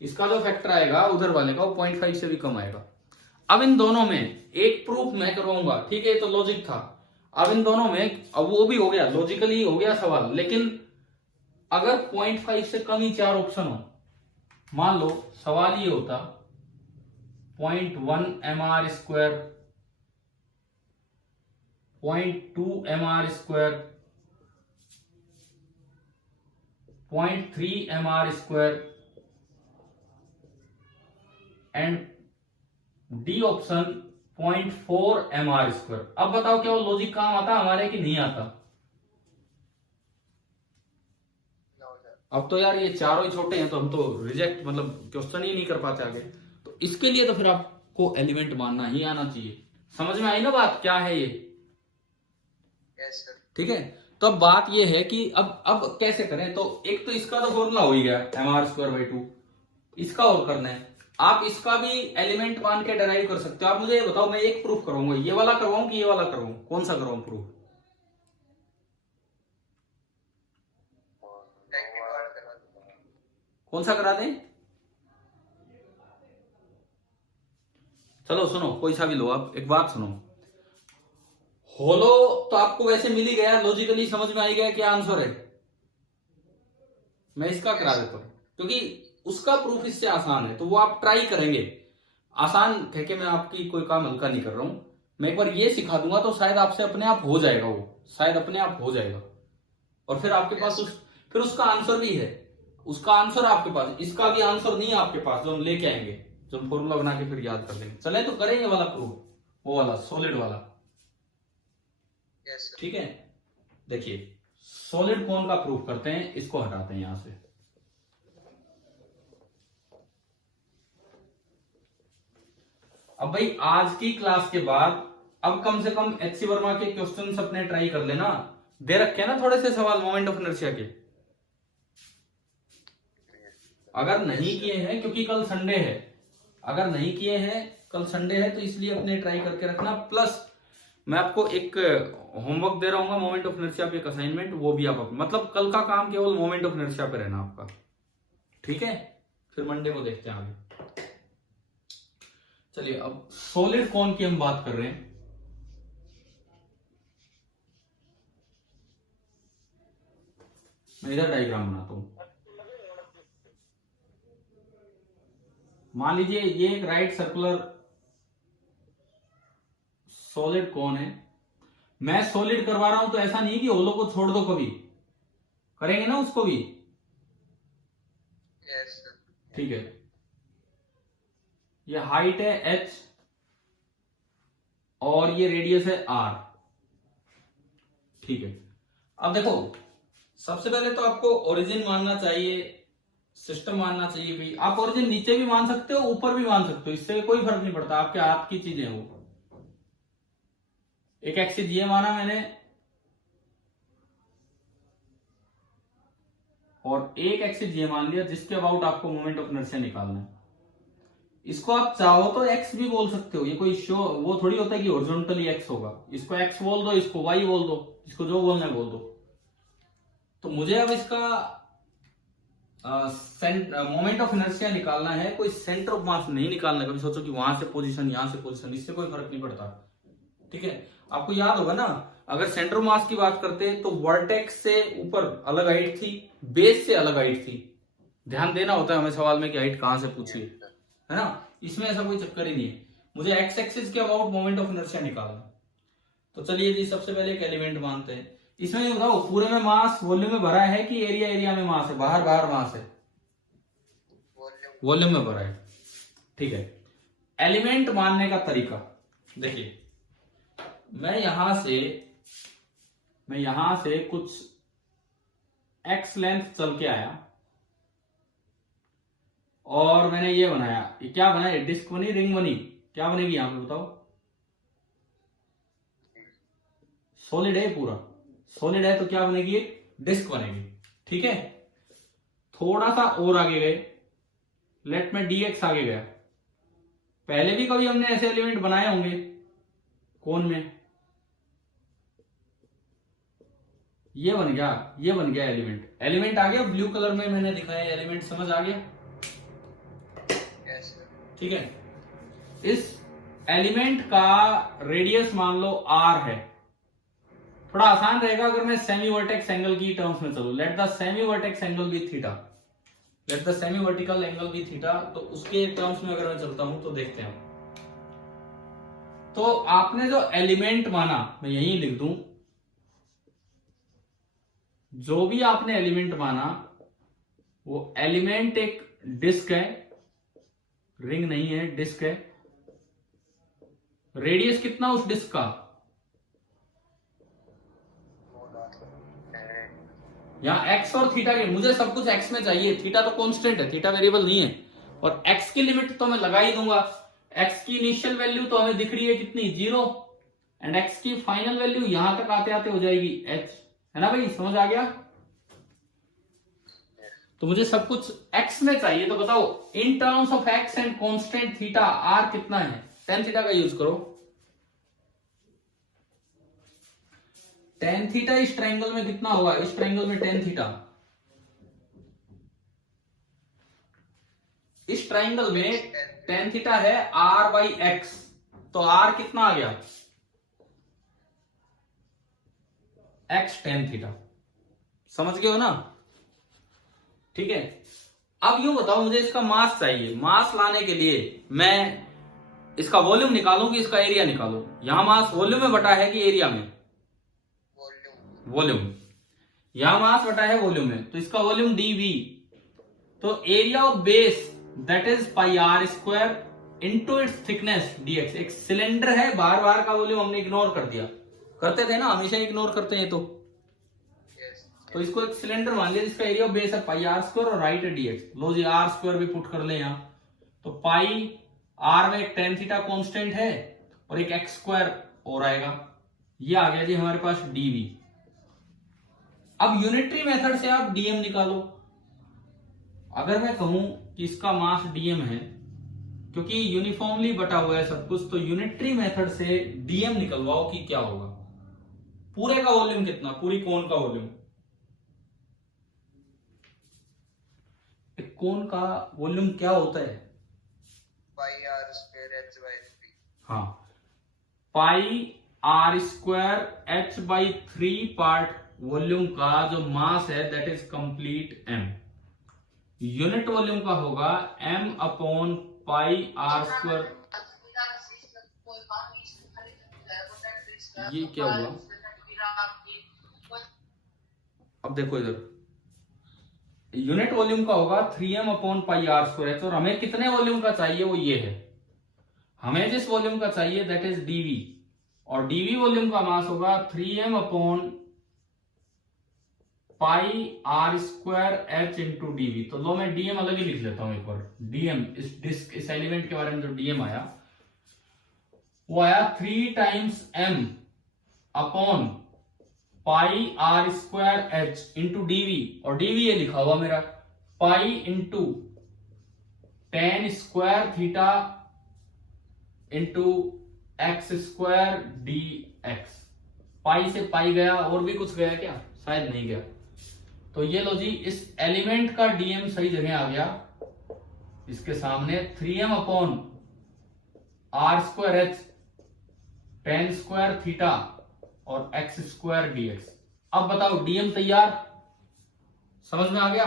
इसका जो फैक्टर आएगा उधर वाले का वो 0.5 से भी कम आएगा। अब इन दोनों में एक प्रूफ मैं करवाऊंगा, ठीक है, तो लॉजिक था। अब इन दोनों में, अब वो भी हो गया, लॉजिकली हो गया सवाल, लेकिन अगर 0.5 से कम ही चार ऑप्शन हो, मान लो सवाल ये होता 0.1 mr², 0.2 mr², 0.3 mr² and D option 0.4 mr²। अब बताओ क्या वो लॉजिक काम आता हमारे कि नहीं आता? No sir. अब तो यार ये चारों ही छोटे हैं तो हम तो रिजेक्ट, मतलब क्वेश्चन ही नहीं कर पाते आगे। तो इसके लिए तो फिर आपको एलिमेंट मानना ही आना चाहिए। समझ में आई ना बात क्या है ये? Yes sir. ठीक है। तो अब बात ये है कि अब कैसे करें? तो एक तो इसका तो फॉर्मूला हो ही गया mr²/2, इसका और करना है। आप इसका भी एलिमेंट मान के डराइव कर सकते हो। आप मुझे ये बताओ, मैं एक प्रूफ कराऊंगा, ये वाला करवाऊं कि ये वाला करवाऊं? कौन सा करवाऊं प्रूफ? सेकंड वर्ड करा दो। कौन सा करा दें? चलो सुनो, कोई सा भी लो। आप एक बात सुनो, होलो तो आपको वैसे मिल ही गया, लॉजिकली समझ में आ ही गया क्या आंसर है। मैं इसका करा देता हूं क्योंकि उसका प्रूफ इससे आसान है, तो वो आप ट्राई करेंगे। आसान कह के मैं आपकी कोई काम हल्का नहीं कर रहा हूं। मैं एक बार ये सिखा दूंगा तो शायद आपसे अपने आप हो जाएगा, वो शायद अपने आप हो जाएगा। और फिर आपके पास फिर उसका आंसर भी है, उसका आंसर आपके पास, इसका भी आंसर नहीं है आपके पास, जो हम लेके आएंगे, जो हम फॉर्मूला बना के फिर याद कर लेंगे। चले तो करेंगे वाला प्रूफ, वो वाला सॉलिड वाला। Yes, sir. ठीक है, देखिए सॉलिड कोन का प्रूफ करते हैं, इसको हटाते हैं यहां से। अब भाई आज की क्लास के बाद अब कम से कम एचसी वर्मा के क्वेश्चंस अपने ट्राई कर लेना, दे रखे हैं ना थोड़े से सवाल मोमेंट ऑफ इनर्शिया के। अगर नहीं किए हैं, क्योंकि कल संडे है, अगर नहीं किए हैं कल संडे है तो इसलिए अपने ट्राई करके रखना। प्लस मैं आपको एक होमवर्क दे रहा हूँ मोमेंट ऑफ इनर्शिया पे, एक असाइनमेंट, वो भी आप मतलब कल का काम केवल मोमेंट ऑफ इनर्शिया पे रहना आपका, ठीक है। फिर मंडे को देखते हैं आगे। चलिए अब सॉलिड कोन की हम बात कर रहे हैं। मैं इधर डायग्राम बनाता हूं। मान लीजिए ये एक राइट सर्कुलर सॉलिड कोन है, मैं सॉलिड करवा रहा हूं तो ऐसा नहीं कि होलो को छोड़ दो, कभी करेंगे ना उसको भी, Yes, sir. ठीक है। ये हाइट है h और ये रेडियस है r, ठीक है। अब देखो सबसे पहले तो आपको ओरिजिन मानना चाहिए, सिस्टम मानना चाहिए भाई। आप ओरिजिन नीचे भी मान सकते हो, ऊपर भी मान सकते हो, इससे कोई फर्क नहीं पड़ता, आपके हाथ की चीजें हैं वो। एक एक्सिस ये माना मैंने और एक एक्सिस ये मान लिया, जिसके अबाउट आपको मोमेंट ऑफ इनर्शिया निकालना है। इसको आप चाहो तो x भी बोल सकते हो, ये कोई शो वो थोड़ी होता है कि हॉरिजॉन्टली x होगा। इसको x बोल दो, इसको y बोल दो, इसको जो बोलना है बोल दो। तो मुझे अब इसका मोमेंट ऑफ इनर्शिया निकालना है, कोई सेंटर ऑफ मास नहीं निकालना। कभी सोचो कि वहां से पोजीशन, यहां से पोजीशन, इससे कोई फर्क नहीं पड़ता, ठीक है। आपको याद होगा ना, अगर सेंटर ऑफ मास की बात करते तो वर्टेक्स से ऊपर अलग हाइट थी, बेस से अलग हाइट थी। ध्यान देना होता है हमें सवाल में कि हाइट कहां से पूछी है ना। इसमें ऐसा कोई चक्कर ही नहीं है। मुझे एक्स एक्सिस के अबाउट मोमेंट ऑफ इनर्शिया निकालना। तो चलिए जी सबसे पहले एक एलिमेंट मानते हैं। इसमें ये बताओ पूरे में मास वॉल्यूम में भरा है कि एरिया एरिया में मास है, बाहर बाहर मास है? वॉल्यूम में भरा है, ठीक है। एलिमेंट मानने का तरीका देखिए, मैं यहां से कुछ एक्स लेंथ चल के आया और मैंने ये बनाया। ये क्या बनाया? डिस्क बनी, रिंग बनी। क्या बनेगी यहां पे बताओ? सॉलिड है पूरा, सॉलिड है तो क्या बनेगी? एक डिस्क बनेगी, ठीक है। थोड़ा सा और आगे गए, लेट में dx आगे गया। पहले भी कभी हमने ऐसे एलिमेंट बनाए होंगे कोन में। ये बन गया एलिमेंट आ गया। ब्लू कलर में मैंने दिखाया एलिमेंट, समझ आ गया? Yes, sir. ठीक है। इस एलिमेंट का रेडियस मान लो r है। थोड़ा आसान रहेगा अगर मैं सेमी वर्टेक्स एंगल की टर्म्स में चलूं। Let the semi vertex angle be theta, let the semi vertical angle be theta. तो उसके टर्म्स में अगर मैं चलता हूं तो देखते हैं। तो आपने जो एलिमेंट माना, मैं यही लिख दूं, जो भी आपने एलिमेंट माना वो एलिमेंट एक डिस्क है, रिंग नहीं है, डिस्क है। रेडियस कितना उस डिस्क का? यहां x और थीटा के, मुझे सब कुछ x में चाहिए। थीटा तो कांस्टेंट है, थीटा वेरिएबल नहीं है। और x की लिमिट तो मैं लगा ही दूंगा। x की इनिशियल वैल्यू तो हमें दिख रही है कितनी? 0। एंड x की फाइनल वैल्यू यहां तक आते आते हो जाएगी h, है ना भाई? समझ आ गया? तो मुझे सब कुछ x में चाहिए। तो बताओ इन terms of x and constant theta r कितना है? tan थीटा का यूज करो। tan थीटा इस ट्रायंगल में कितना होगा? इस ट्रायंगल में tan थीटा, इस ट्रायंगल में tan थीटा है r/x। तो r कितना आ गया? x tan theta. समझ गए हो ना? ठीक है। अब यूं बताओ, मुझे इसका मास चाहिए। मास लाने के लिए मैं इसका वॉल्यूम निकालूं कि इसका एरिया निकालूं? यहां मास वॉल्यूम में बटा है कि एरिया में? वॉल्यूम। यहां मास बटा है वॉल्यूम में, तो इसका वॉल्यूम dv। तो area of base that is pi r square into its thickness dx। एक सिलेंडर है, बार बार का वॉल्यूम हमने इग्नोर कर दिया। करते थे ना, हमेशा इग्नोर करते हैं। Yes. तो इसको एक सिलेंडर मान लिया जिसका एरिया ऑफ बेस है पाई आर स्क्वायर और राइट है डीएक्स। लो जी आर स्क्वायर भी पुट कर ले यहाँ, तो पाई आर में एक टेन थीटा कांस्टेंट है और एक एक्स स्क्वायर और आएगा। ये आ गया जी हमारे पास डीवी। अब यूनिटरी मेथड से आप डीएम निकालो। अगर मैं कहूं कि इसका मास डीएम है, क्योंकि यूनिफॉर्मली बटा हुआ है सब कुछ, तो यूनिटरी मेथड से डीएम निकलवाओ कि क्या होगा। पूरे का वॉल्यूम कितना, पूरी कोन का वॉल्यूम, एक कोन का वॉल्यूम क्या होता है? Pi r square h by 3. हाँ, pi are square h by 3 part volume का जो मास है that is complete M. Unit volume का होगा M upon pi are square. ये क्या हुआ? अब देखो इधर, यूनिट वॉल्यूम का होगा 3m upon pi are square. तो हमें कितने वॉल्यूम का चाहिए, वो ये है। हमें जिस वॉल्यूम का चाहिए दैट इज डीवी, और डीवी वॉल्यूम का मास होगा 3m upon pi are square H into dv. तो लो मैं डीएम अलग ही लिख लेता हूं एक बार। डीएम इस डिस्क, इस एलिमेंट के बारे में जो डीएम आया वो आया 3 times M upon pi are square H into dV, और डीवी ये लिखा हुआ मेरा pi into ten square theta into x square d x. Pi से पाई गया, और भी कुछ गया क्या? शायद नहीं गया। तो ये लो जी, इस एलिमेंट का डीएम सही जगह आ गया। इसके सामने 3m upon R square H tan square theta और एक्स स्क्वायर डीएक्स। अब बताओ डीएम तैयार, समझ में आ गया?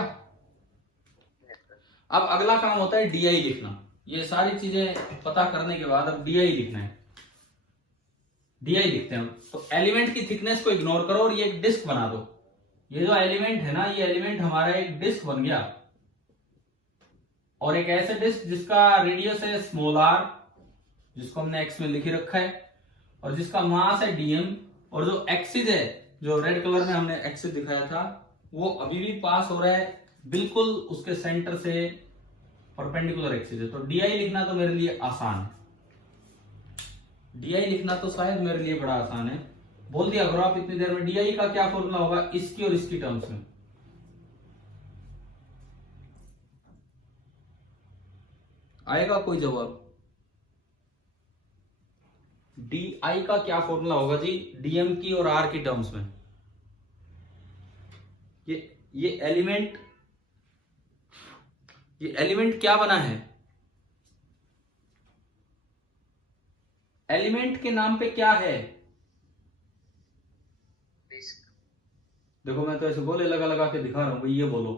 अब अगला काम होता है डीआई लिखना। ये सारी चीजें पता करने के बाद अब डीआई लिखना है। डीआई लिखते हैं। तो एलिमेंट की थिकनेस को इग्नोर करो और ये एक डिस्क बना दो। ये जो एलिमेंट है ना, ये एलिमेंट हमारा एक डिस्क बन गया, और एक ऐसे डिस्क जिसका रेडियस है स्मॉल आर, जिसको हमने एक्स में लिखी रखा है, और जिसका मास है डीएम, और जो एक्सिस है, जो रेड कलर में हमने एक्सिस दिखाया था, वो अभी भी पास हो रहा है बिल्कुल उसके सेंटर से परपेंडिकुलर एक्सिस है। तो डीआई लिखना तो मेरे लिए आसान है। डीआई लिखना तो शायद मेरे लिए बड़ा आसान है। बोल दिया करो आप इतनी देर में डीआई का क्या फॉर्मूला होगा इसकी और इसकी टर्म्स में। आएगा कोई जवाब? डीआई का क्या फॉर्मूला होगा जी डीएम की और आर की टर्म्स में? ये एलिमेंट क्या बना है? एलिमेंट के नाम पे क्या है? Disk. देखो मैं तो ऐसे गोले लगा लगा के दिखा रहा हूं भाई, ये बोलो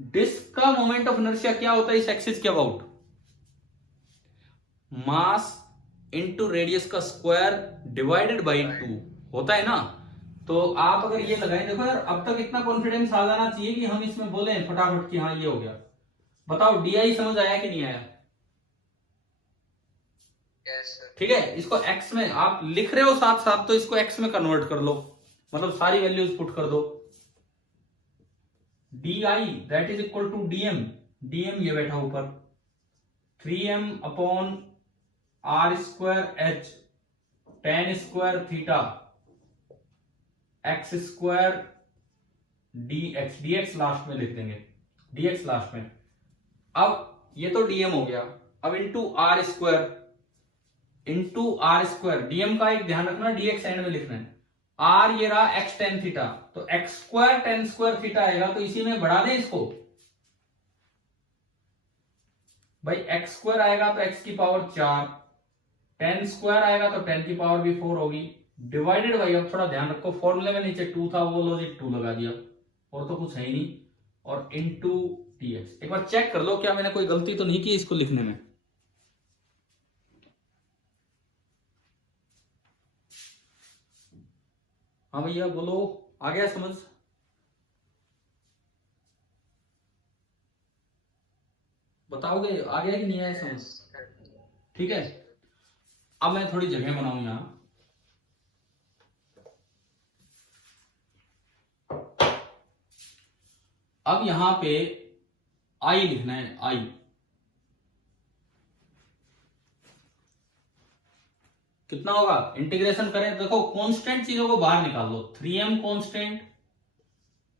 डिस्क का मोमेंट ऑफ इनर्शिया क्या होता है इस एक्सिस के अबाउट? मास इनटू रेडियस का स्क्वायर डिवाइडेड बाय 2 होता है ना। तो आप अगर ये लगाएं, देखो यार अब तक इतना कॉन्फिडेंस आ जाना चाहिए कि हम इसमें बोले फटाफट कि हाँ ये हो गया। बताओ डीआई समझ आया कि नहीं आया? Yes, sir. ठीक है, इसको एक्स में आप लिख रहे हो साथ साथ, तो इसको एक्स में कन्वर्ट कर लो, मतलब सारी वैल्यूज पुट कर दो। DI that is equal to dm. Dm ये बैठा ऊपर 3m upon R square H tan square theta x square dx. Dx last में लिख देंगे, डीएक्स लास्ट में। अब ये तो डीएम हो गया। अब into R square, into R square. Dm का एक ध्यान रखना, डीएक्स एंड में लिखना है। आर ये रहा एक्स टेन थीटा, तो x square ten square theta आएगा, तो इसी में बढ़ा दें इसको भाई। एक्स स्क्वायर आएगा तो एक्स की पावर 4, टेन स्क्वायर आएगा तो 10 की पावर भी 4 होगी, डिवाइडेड बाई, अब थोड़ा ध्यान रखो फॉर्मूले में नीचे 2 था, वो लॉजिक 2 लगा दिया, और तो कुछ है ही नहीं, और इनटू टीएक्स। एक बार चेक कर लो क्या मैंने कोई गलती तो नहीं की इसको लिखने में। हाँ भैया बोलो, आ गया समझ? बताओगे आ गया कि नहीं आया समझ? ठीक है, अब मैं थोड़ी जगह बनाऊं यहां। अब यहां पे आई लिखना है, आई। कितना होगा, इंटीग्रेशन करें, देखो कांस्टेंट चीजों को बाहर निकाल लो। 3m constant,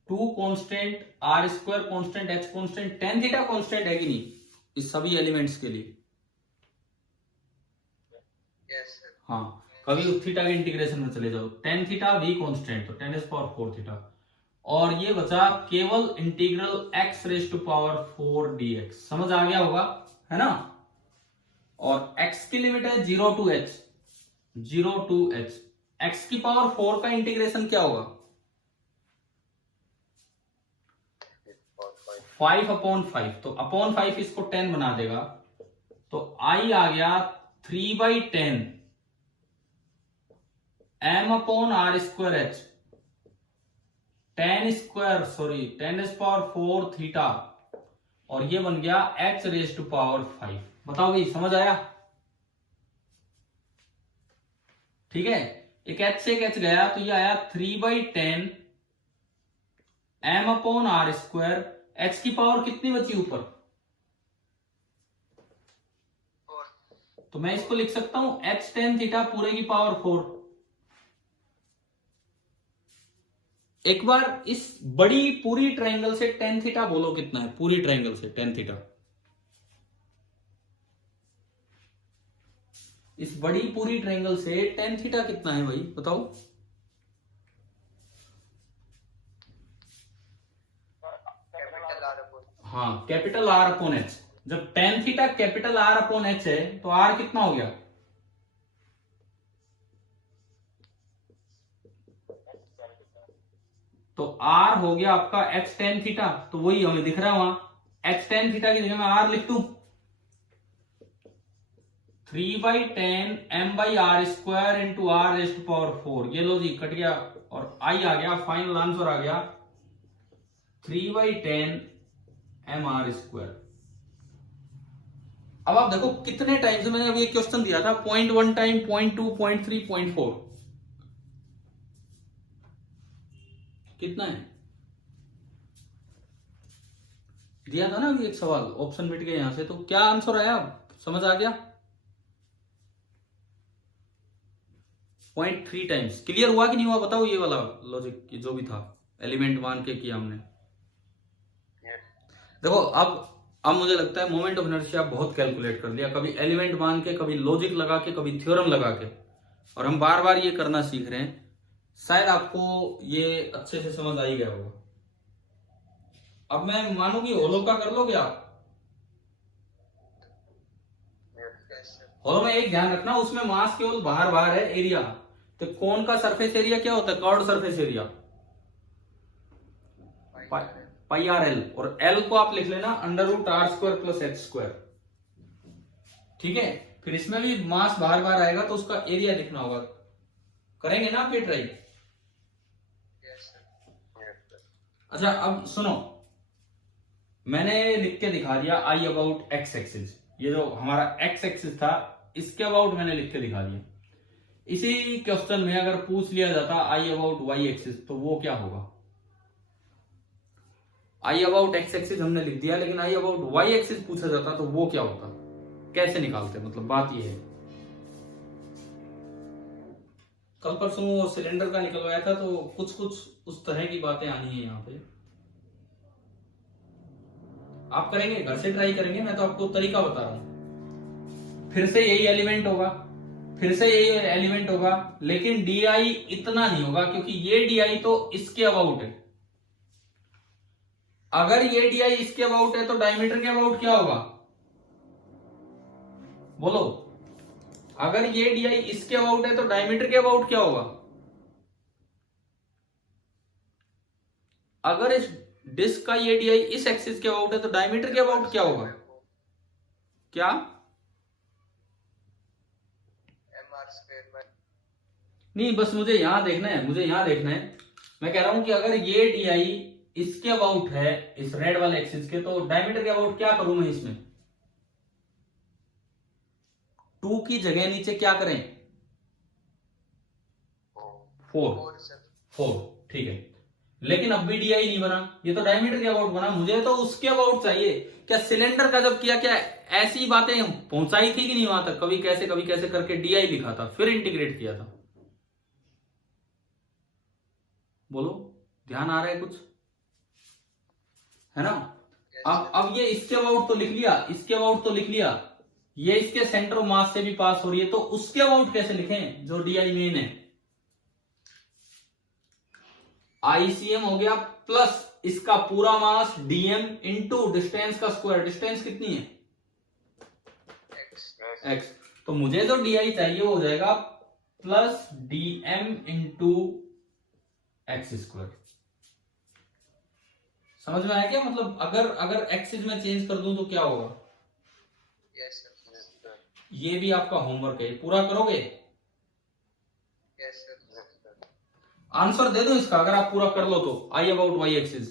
2 constant, r square constant, h constant, tan theta constant है कि नहीं इस सभी एलिमेंट्स के लिए? Yes, sir. हाँ, कभी उस थीटा के इंटीग्रेशन में चले जाओ, tan थीटा भी कांस्टेंट, तो 10⁴ थीटा। और ये बचा केवल इंटीग्रल x⁴ dx। समझ आ गया होगा, है ना? और x की लिमिट है 0 to h, 0 to h। x⁴ का इंटीग्रेशन क्या होगा? 5/5, तो अपॉन 5 इसको 10 बना देगा, तो i आ गया 3/10 m/r²h, tan⁴ थीटा, और ये बन गया h⁵5। बताओ भाई, समझ आया? ठीक है, एक h से एक h गया, तो ये आया 3/10 m/r²। h की पावर कितनी बची ऊपर? 4. तो मैं इसको लिख सकता हूं h tan थीटा पूरे की पावर 4। एक बार इस बड़ी पूरी ट्रायंगल से tan थीटा बोलो कितना है, पूरी ट्रायंगल से tan थीटा। इस बड़ी पूरी ट्रायंगल से tan थीटा कितना है भाई, बताओ? Capital R upon. हाँ, कैपिटल R अपॉन एच। जब tan theta capital R upon H है, तो R कितना हो गया? तो R हो गया आपका h tan थीटा, तो वही हमें दिख रहा है वहां। h tan थीटा की जगह मैं R लिख दूं, 3/10 m/r² इंटू r⁴। ये लो जी, कट गया, और I आ गया, फाइनल आंसर आ गया 3/10 mr²। अब आप देखो कितने टाइम से मैंने अभी एक क्वेश्चन दिया था, 0.1 टाइम, 0.2, 0.3, 0.4, कितना है दिया था ना अभी एक सवाल, ऑप्शन मिट गए यहां से, तो क्या आंसर आया, समझ आ गया? 0.3 टाइम्स। क्लियर हुआ कि नहीं हुआ, बताओ? ये वाला लॉजिक जो भी था, एलिमेंट मान के किया हमने। देखो अब मुझे लगता है मोमेंट ऑफ इनर्शिया बहुत कैलकुलेट कर लिया, कभी एलिमेंट मान के, कभी लॉजिक लगा के, कभी थ्योरम लगा के, और हम बार बार ये करना सीख रहे हैं। शायद आपको ये अच्छे से समझ आ ही गया होगा। अब मैं मानू कि होलो का कर लोगे आप? Yes, sir. होलो में एक ध्यान रखना, उसमें मास केवल बाहर बाहर है, एरिया। तो कोन का सरफेस एरिया क्या होता है? कर्व्ड सरफेस एरिया, पाई आर एल, और एल को आप लिख लेना √r² + h²। ठीक है, फिर इसमें भी मास बाहर बाहर आएगा, तो उसका एरिया लिखना होगा। करेंगे ना आप ये ट्राई? Yes, sir. अच्छा, अब सुनो, मैंने लिख के दिखा दिया I अबाउट x एक्सिस। ये जो हमारा x एक्सिस था, इसके अबाउट मैंने लिख के दिखा दिया। इसी क्वेश्चन में अगर पूछ लिया जाता I अबाउट y एक्सिस, तो वो क्या होगा? I अबाउट x एक्सिस हमने लिख दिया, लेकिन I अबाउट y एक्सिस पूछा जाता तो वो क्या होता? कैसे निकालते? मतलब बात ये है, कल परसों वो सिलेंडर का निकलवाया था, तो कुछ कुछ उस तरह की बातें आनी है यहाँ पे। आप करेंगे, घर से ट्राई करेंगे, मैं तो आपको तरीका बता रहा हूं। फिर से यही एलिमेंट होगा, फिर से यही एलिमेंट होगा, लेकिन डी इतना नहीं होगा, क्योंकि ये डी तो इसके अबाउट है। अगर ये डी इसके अबाउट है, तो डायमीटर के अबाउट क्या होगा? बोलो, अगर ये डी इसके अबाउट है, तो डायमीटर के अबाउट क्या होगा? अगर इस डिस्क का ये डी इस एक्सिस के अबाउट है, तो डायमीटर के अबाउट क्या होगा? क्या? mr² नहीं, बस मुझे यहां देखना है, मुझे यहां देखना है। मैं कह रहा हूं कि अगर ये डी इसके अबाउट है, इस रेड वाले एक्सिस के, तो डायमीटर के अबाउट क्या करूं मैं इसमें? 2 की जगह नीचे क्या करें? 4। 4, sir. 4, ठीक है। लेकिन अब भी DI नहीं बना, ये तो डायमीटर के अबाउट बना, मुझे तो उसके अबाउट चाहिए। क्या सिलेंडर का जब किया, क्या ऐसी बातें पहुंचाई थी कि नहीं वहां तक, कभी कैसे करके DI लिखा था, फिर इंटीग्रेट किया था। बोलो, ध्यान आ रहा है कुछ, है ना? अब ये इसके अबाउट तो लिख लिया, इसके अबाउट तो लिख लिया, ये इसके सेंटर ऑफ मास से भी पास हो रही है, तो उसके अबाउट कैसे लिखें जो DI मेन है? ICM हो गया प्लस इसका पूरा मास DM इंटू डिस्टेंस का स्क्वायर। डिस्टेंस कितनी है? x। तो मुझे जो DI चाहिए वो हो जाएगा plus DM into x square. समझ में आया क्या? मतलब अगर एक्सिस में चेंज कर दूं तो क्या होगा? Yes sir. ये भी आपका होमवर्क है, पूरा करोगे? Yes sir. आंसर दे दो इसका, अगर आप पूरा कर लो तो। आई अबाउट वाई एक्सिस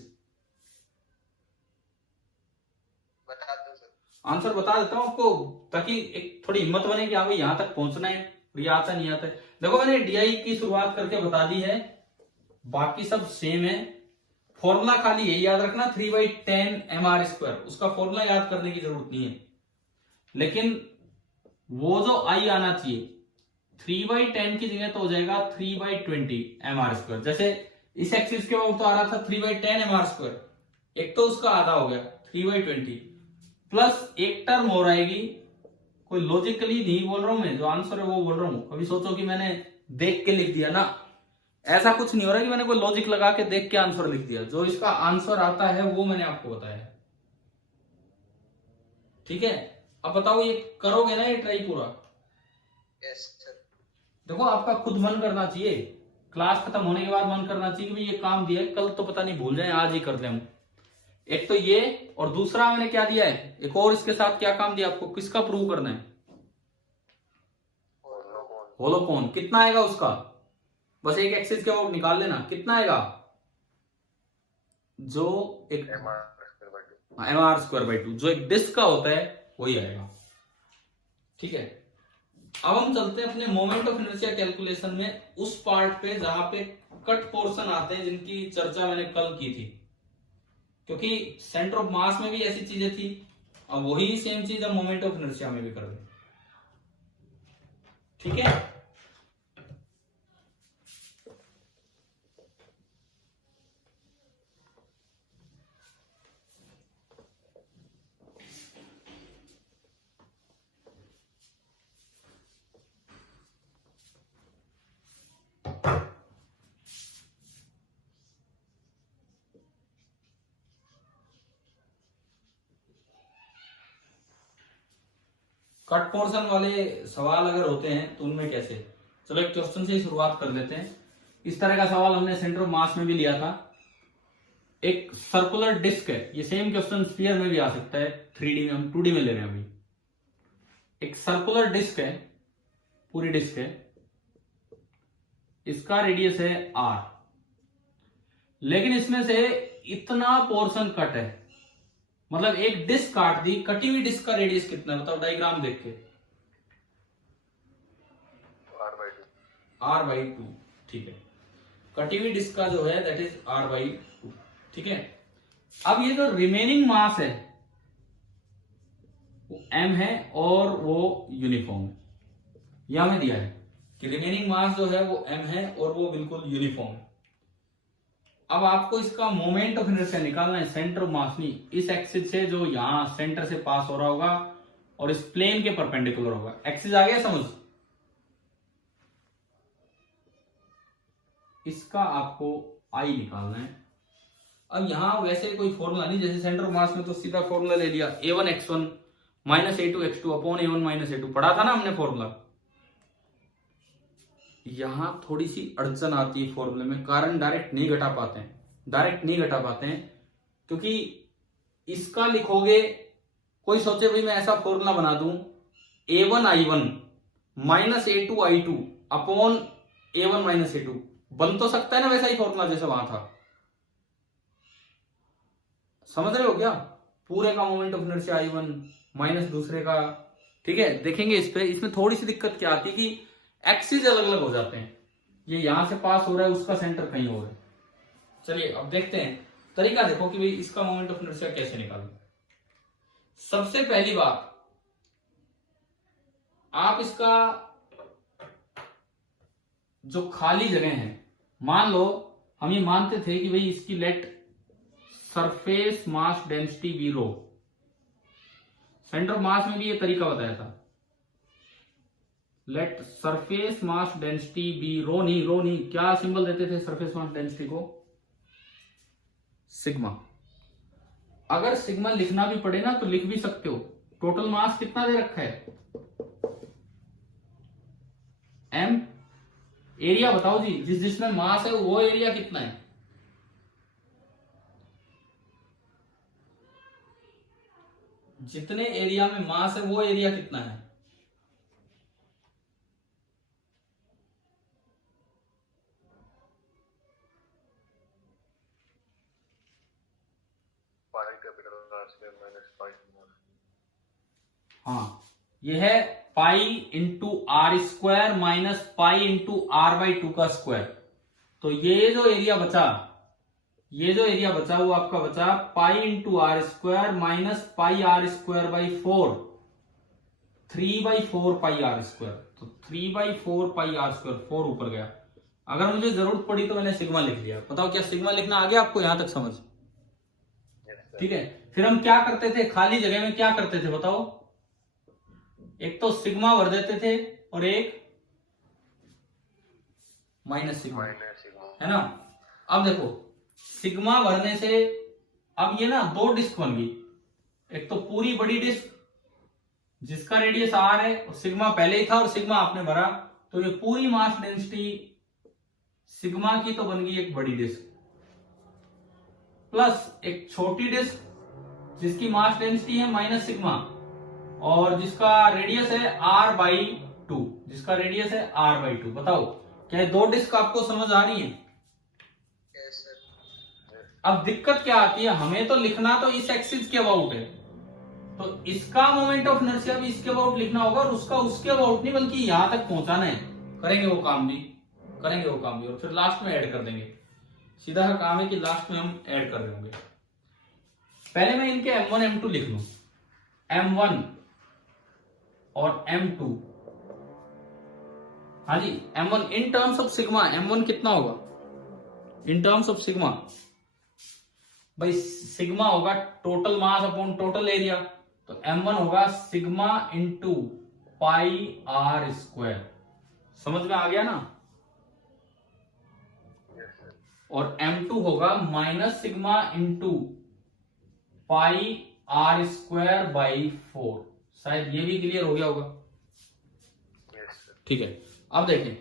बता दो सर। आंसर बता देता हूं आपको, ताकि एक थोड़ी हिम्मत बने कि हाँ भाई यहां तक पहुंचना है, ये आता नहीं आता है। देखो मैंने DI की शुरुआत करके बता दी है, बाकी सब सेम है। फॉर्मूला खाली यही याद रखना 3/10 mr², उसका फॉर्मूला याद करने की जरूरत नहीं है, लेकिन वो जो I आना चाहिए 3/10 की जगह तो हो जाएगा 3/20 mr²। जैसे इस एक्सिस के ऊपर तो आ रहा था 3/10 mr², एक तो उसका आधा हो गया 3/20 प्लस एक टर्म और आएगी, कोई लॉजिकली नहीं बोल रहा हूं मैं, जो आंसर है वो बोल रहा हूं। कभी सोचो कि मैंने देख के लिख दिया ना, ऐसा कुछ नहीं हो रहा कि मैंने कोई लॉजिक लगा के देख के आंसर लिख दिया। जो इसका आंसर आता है वो मैंने आपको बताया, ठीक है? अब बताओ ये करोगे ना ये ट्राई पूरा? Yes sir. देखो आपका खुद मन करना चाहिए, क्लास खत्म होने के बाद मन करना चाहिए कि भाई ये काम दिया है, कल तो पता नहीं भूल जाए, आज ही कर दें हम। एक तो ये, और दूसरा मैंने क्या दिया है, एक और इसके साथ क्या काम दिया आपको, किसका प्रूव करना है? होलोकोन। कितना आएगा उसका? बस एक एक्सिस के अबाउट निकाल लेना, कितना आएगा? जो एक mr²/2 जो एक डिस्क का होता है वही आएगा, ठीक है? अब हम चलते हैं अपने मोमेंट ऑफ इनर्शिया कैलकुलेशन में उस पार्ट पे जहां पे कट पोर्शन आते हैं, जिनकी चर्चा मैंने कल की थी, क्योंकि सेंटर ऑफ मास में भी ऐसी चीजें थी। अब वही सेम चीज हम मोमेंट ऑफ इनर्शिया में भी कर दें, ठीक है? कट पोर्शन वाले सवाल अगर होते हैं तो उनमें कैसे, चलो एक क्वेश्चन से ही शुरुआत कर लेते हैं। इस तरह का सवाल हमने सेंटर ऑफ मास में भी लिया था। एक सर्कुलर डिस्क है, ये सेम क्वेश्चन स्फीयर में भी आ सकता है, 3D में, हम 2D में ले रहे हैं अभी। एक सर्कुलर डिस्क है, पूरी डिस्क है, इसका रेडियस है r, लेकिन इसमें से इतना पोर्शन कट है, मतलब एक डिस्क काट दी, कटी हुई डिस्क का रेडियस कितना है बताओ डायग्राम देख के? r/2, ठीक है? कटी हुई डिस्क का जो है दैट इज r/2, ठीक है? अब ये जो रिमेनिंग मास है वो m है और वो यूनिफॉर्म है, यह हमें दिया है कि रिमेनिंग मास जो है वो m है और वो बिल्कुल यूनिफॉर्म है। अब आपको इसका मोमेंट ऑफ इनर्शिया निकालना है, सेंटर ऑफ मास नहीं, इस एक्सिस से जो यहां सेंटर से पास हो रहा होगा और इस प्लेन के परपेंडिकुलर होगा। एक्सिस आ गया समझ? इसका आपको I निकालना है। अब यहां वैसे कोई फॉर्मूला नहीं, जैसे सेंटर ऑफ मास में तो सीधा फॉर्मूला ले लिया, A1x1 -A2x2 upon A1 -A2, पढ़ा था ना हमने फॉर्मूला। यहां थोड़ी सी अड़चन आती है फॉर्मूले में, कारण डायरेक्ट नहीं घटा पाते हैं, क्योंकि इसका लिखोगे, कोई सोचे भाई मैं ऐसा फॉर्मूला बना दूं A1I1 -A2I2 upon A1 -A2, बन तो सकता है ना वैसा ही फॉर्मूला जैसे वहां था। समझ रहे हो क्या? पूरे का moment of inertia I1 minus दूसरे का, ठीक है? देखेंगे इस पे, इसमें थोड़ी सी दिक्कत क्या आती है कि एक्सिस अलग अलग हो जाते हैं, ये यहां से पास हो रहा है, उसका सेंटर कहीं और है। चलिए अब देखते हैं तरीका, देखो कि भाई इसका मोमेंट ऑफ इनर्शिया कैसे निकालें। सबसे पहली बात, आप इसका जो खाली जगह है, मान लो हम ये मानते थे कि भाई इसकी let surface mass density be rho, centre of mass में भी ये तरीका बताया था, let surface mass density be rho नहीं, क्या सिंबल देते थे सरफेस मास डेंसिटी को? सिग्मा। अगर सिग्मा लिखना भी पड़े ना तो लिख भी सकते हो। टोटल मास कितना दे रखा है? m। एरिया बताओ जी, जिसमें मास है वो एरिया कितना है? जितने एरिया में मास है वो एरिया कितना है? हाँ, ये है pi into R square minus pi into R by two का स्क्वायर। तो ये जो एरिया बचा वो आपका बचा pi into R square minus pi are square by 4, 3/4 pi are square. तो 3/4 पाई आर स्क्वायर, 4 ऊपर गया। अगर मुझे जरूरत पड़ी तो मैंने सिग्मा लिख लिया। बताओ क्या सिग्मा लिखना आ गया आपको यहां तक समझ? ठीक है, फिर हम क्या करते थे खाली जगह में, क्या करते थे बताओ? एक तो सिग्मा भर देते थे और एक माइनस सिग्मा, है ना। अब देखो सिग्मा भरने से अब ये ना 2 डिस्क बन गई। एक तो पूरी बड़ी डिस्क जिसका रेडियस आर है, और सिग्मा पहले ही था और सिग्मा आपने भरा, तो ये पूरी मास डेंसिटी सिग्मा की तो बन गई एक बड़ी डिस्क, प्लस एक छोटी डिस्क जिसकी मास डेंसिटी है माइनस सिग्मा और जिसका रेडियस है r बाई 2, जिसका रेडियस है r बाई 2। बताओ क्या ये 2 डिस्क आपको समझ आ रही है? Yes sir. अब दिक्कत क्या आती है, हमें तो लिखना तो इस एक्सिस के अबाउट है, तो इसका मोमेंट ऑफ इनर्शिया भी इसके अबाउट लिखना होगा और उसका उसके अबाउट नहीं बल्कि यहां तक पहुंचाना है। करेंगे वो काम भी और फिर लास्ट में ऐड कर देंगे। सीधा सा काम है कि लास्ट में हम ऐड कर देंगे। पहले मैं इनके m1 m2 लिख लूं, m1 और m2। हाँ जी, m1 in terms of sigma, m1 कितना होगा इन टर्म्स ऑफ सिग्मा? भाई सिग्मा होगा total mass upon total area, तो m1 होगा sigma into pi are square. समझ में आ गया ना? और m2 होगा minus sigma into pi are square by 4। शायद ये भी क्लियर हो गया होगा। ठीक है, अब देखें,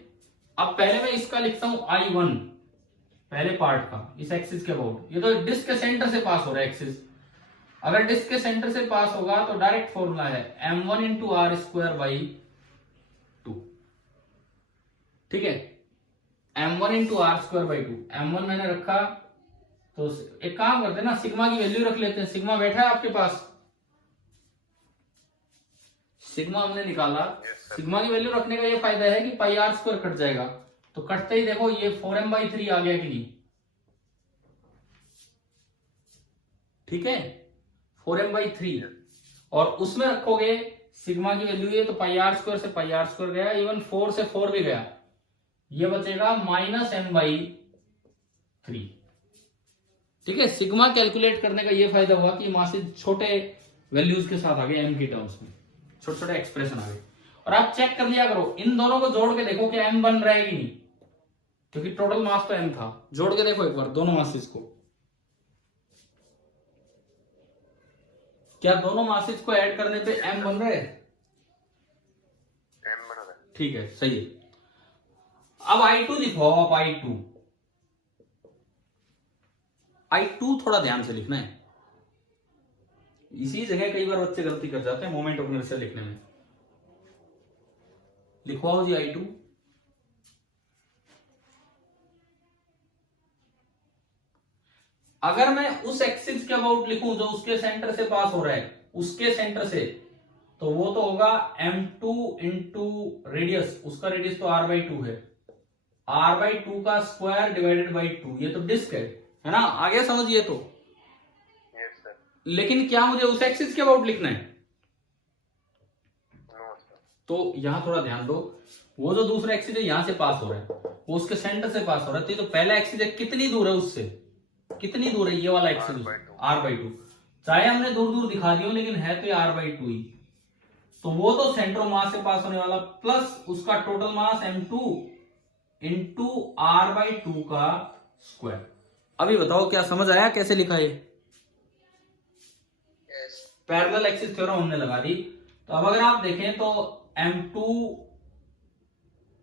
अब पहले मैं इसका लिखता हूं I1, पहले पार्ट का इस एक्सिस के अबाउट। ये तो डिस्क के सेंटर से पास हो रहा है एक्सिस। अगर डिस्क के सेंटर से पास होगा तो डायरेक्ट फॉर्मूला है m1 into R square by 2। ठीक है, m1 into R square by 2। m1 मैंने रखा, तो एक काम करते हैं ना, सिग्मा की वैल्यू रख लेते हैं। सिग्मा बैठा है आपके पास, सिग्मा हमने निकाला। सिग्मा की वैल्यू रखने का ये फायदा है कि पाई आर स्क्वायर कट जाएगा, तो कटते ही देखो ये 4m/3 आ गया कि नहीं? ठीक है, 4m/3। और उसमें रखोगे सिग्मा की वैल्यू है तो पाई आर स्क्वायर से पाई आर स्क्वायर गया, इवन 4 से 4 भी गया, ये बचेगा -m/3। ठीक है, सिग्मा कैलकुलेट करने का ये फायदा हुआ कि मासेज छोटे वैल्यूज के साथ आ गए, m की टर्म्स में छोटे छोटे एक्सप्रेशन आ गए। और आप चेक कर लिया करो, इन दोनों को जोड़ के देखो कि m बन रहा है कि नहीं, क्योंकि टोटल मास तो m था। जोड़ के देखो एक बार दोनों मासेज को, क्या दोनों मासेज को ऐड करने पे m बन रहा है? m बना है। ठीक है, सही है। अब I2 लिखो, आप I2 थोड़ा ध्यान से लिखना है। इसी जगह कई बार बच्चे गलती कर जाते हैं मोमेंट ऑफ इनर्शिया लिखने में। लिखवाओ जी I2। अगर मैं उस एक्सिस के अबाउट लिखूं जो उसके सेंटर से पास हो रहा है, उसके सेंटर से, तो वो तो होगा m2 इंटू रेडियस, उसका रेडियस तो r/2 है, r/2 का स्क्वायर डिवाइडेड बाई 2। ये तो डिस्क है, है ना, आ गया समझिए तो। Yes sir. लेकिन क्या मुझे उस एक्सिस के अबाउट लिखना है? No sir. तो यहां थोड़ा ध्यान दो, वो जो दूसरा एक्सिस है यहां से पास हो रहा है, वो उसके सेंटर से पास हो रहा है, तो ये जो पहला एक्सिस है कितनी दूर है उससे, कितनी दूर है ये वाला एक्सिस? r/2। चाहे हमने दूर दूर दिखा दियो लेकिन है तो ये r/2 ही। तो वो तो सेंटर ऑफ मास से पास होने वाला प्लस उसका total mass m2 into r/2 का स्क्वायर। अभी बताओ क्या समझ आया कैसे लिखा है? यस। पैरेलल एक्सिस थ्योरम हमने लगा दी। तो अब अगर आप देखें तो m2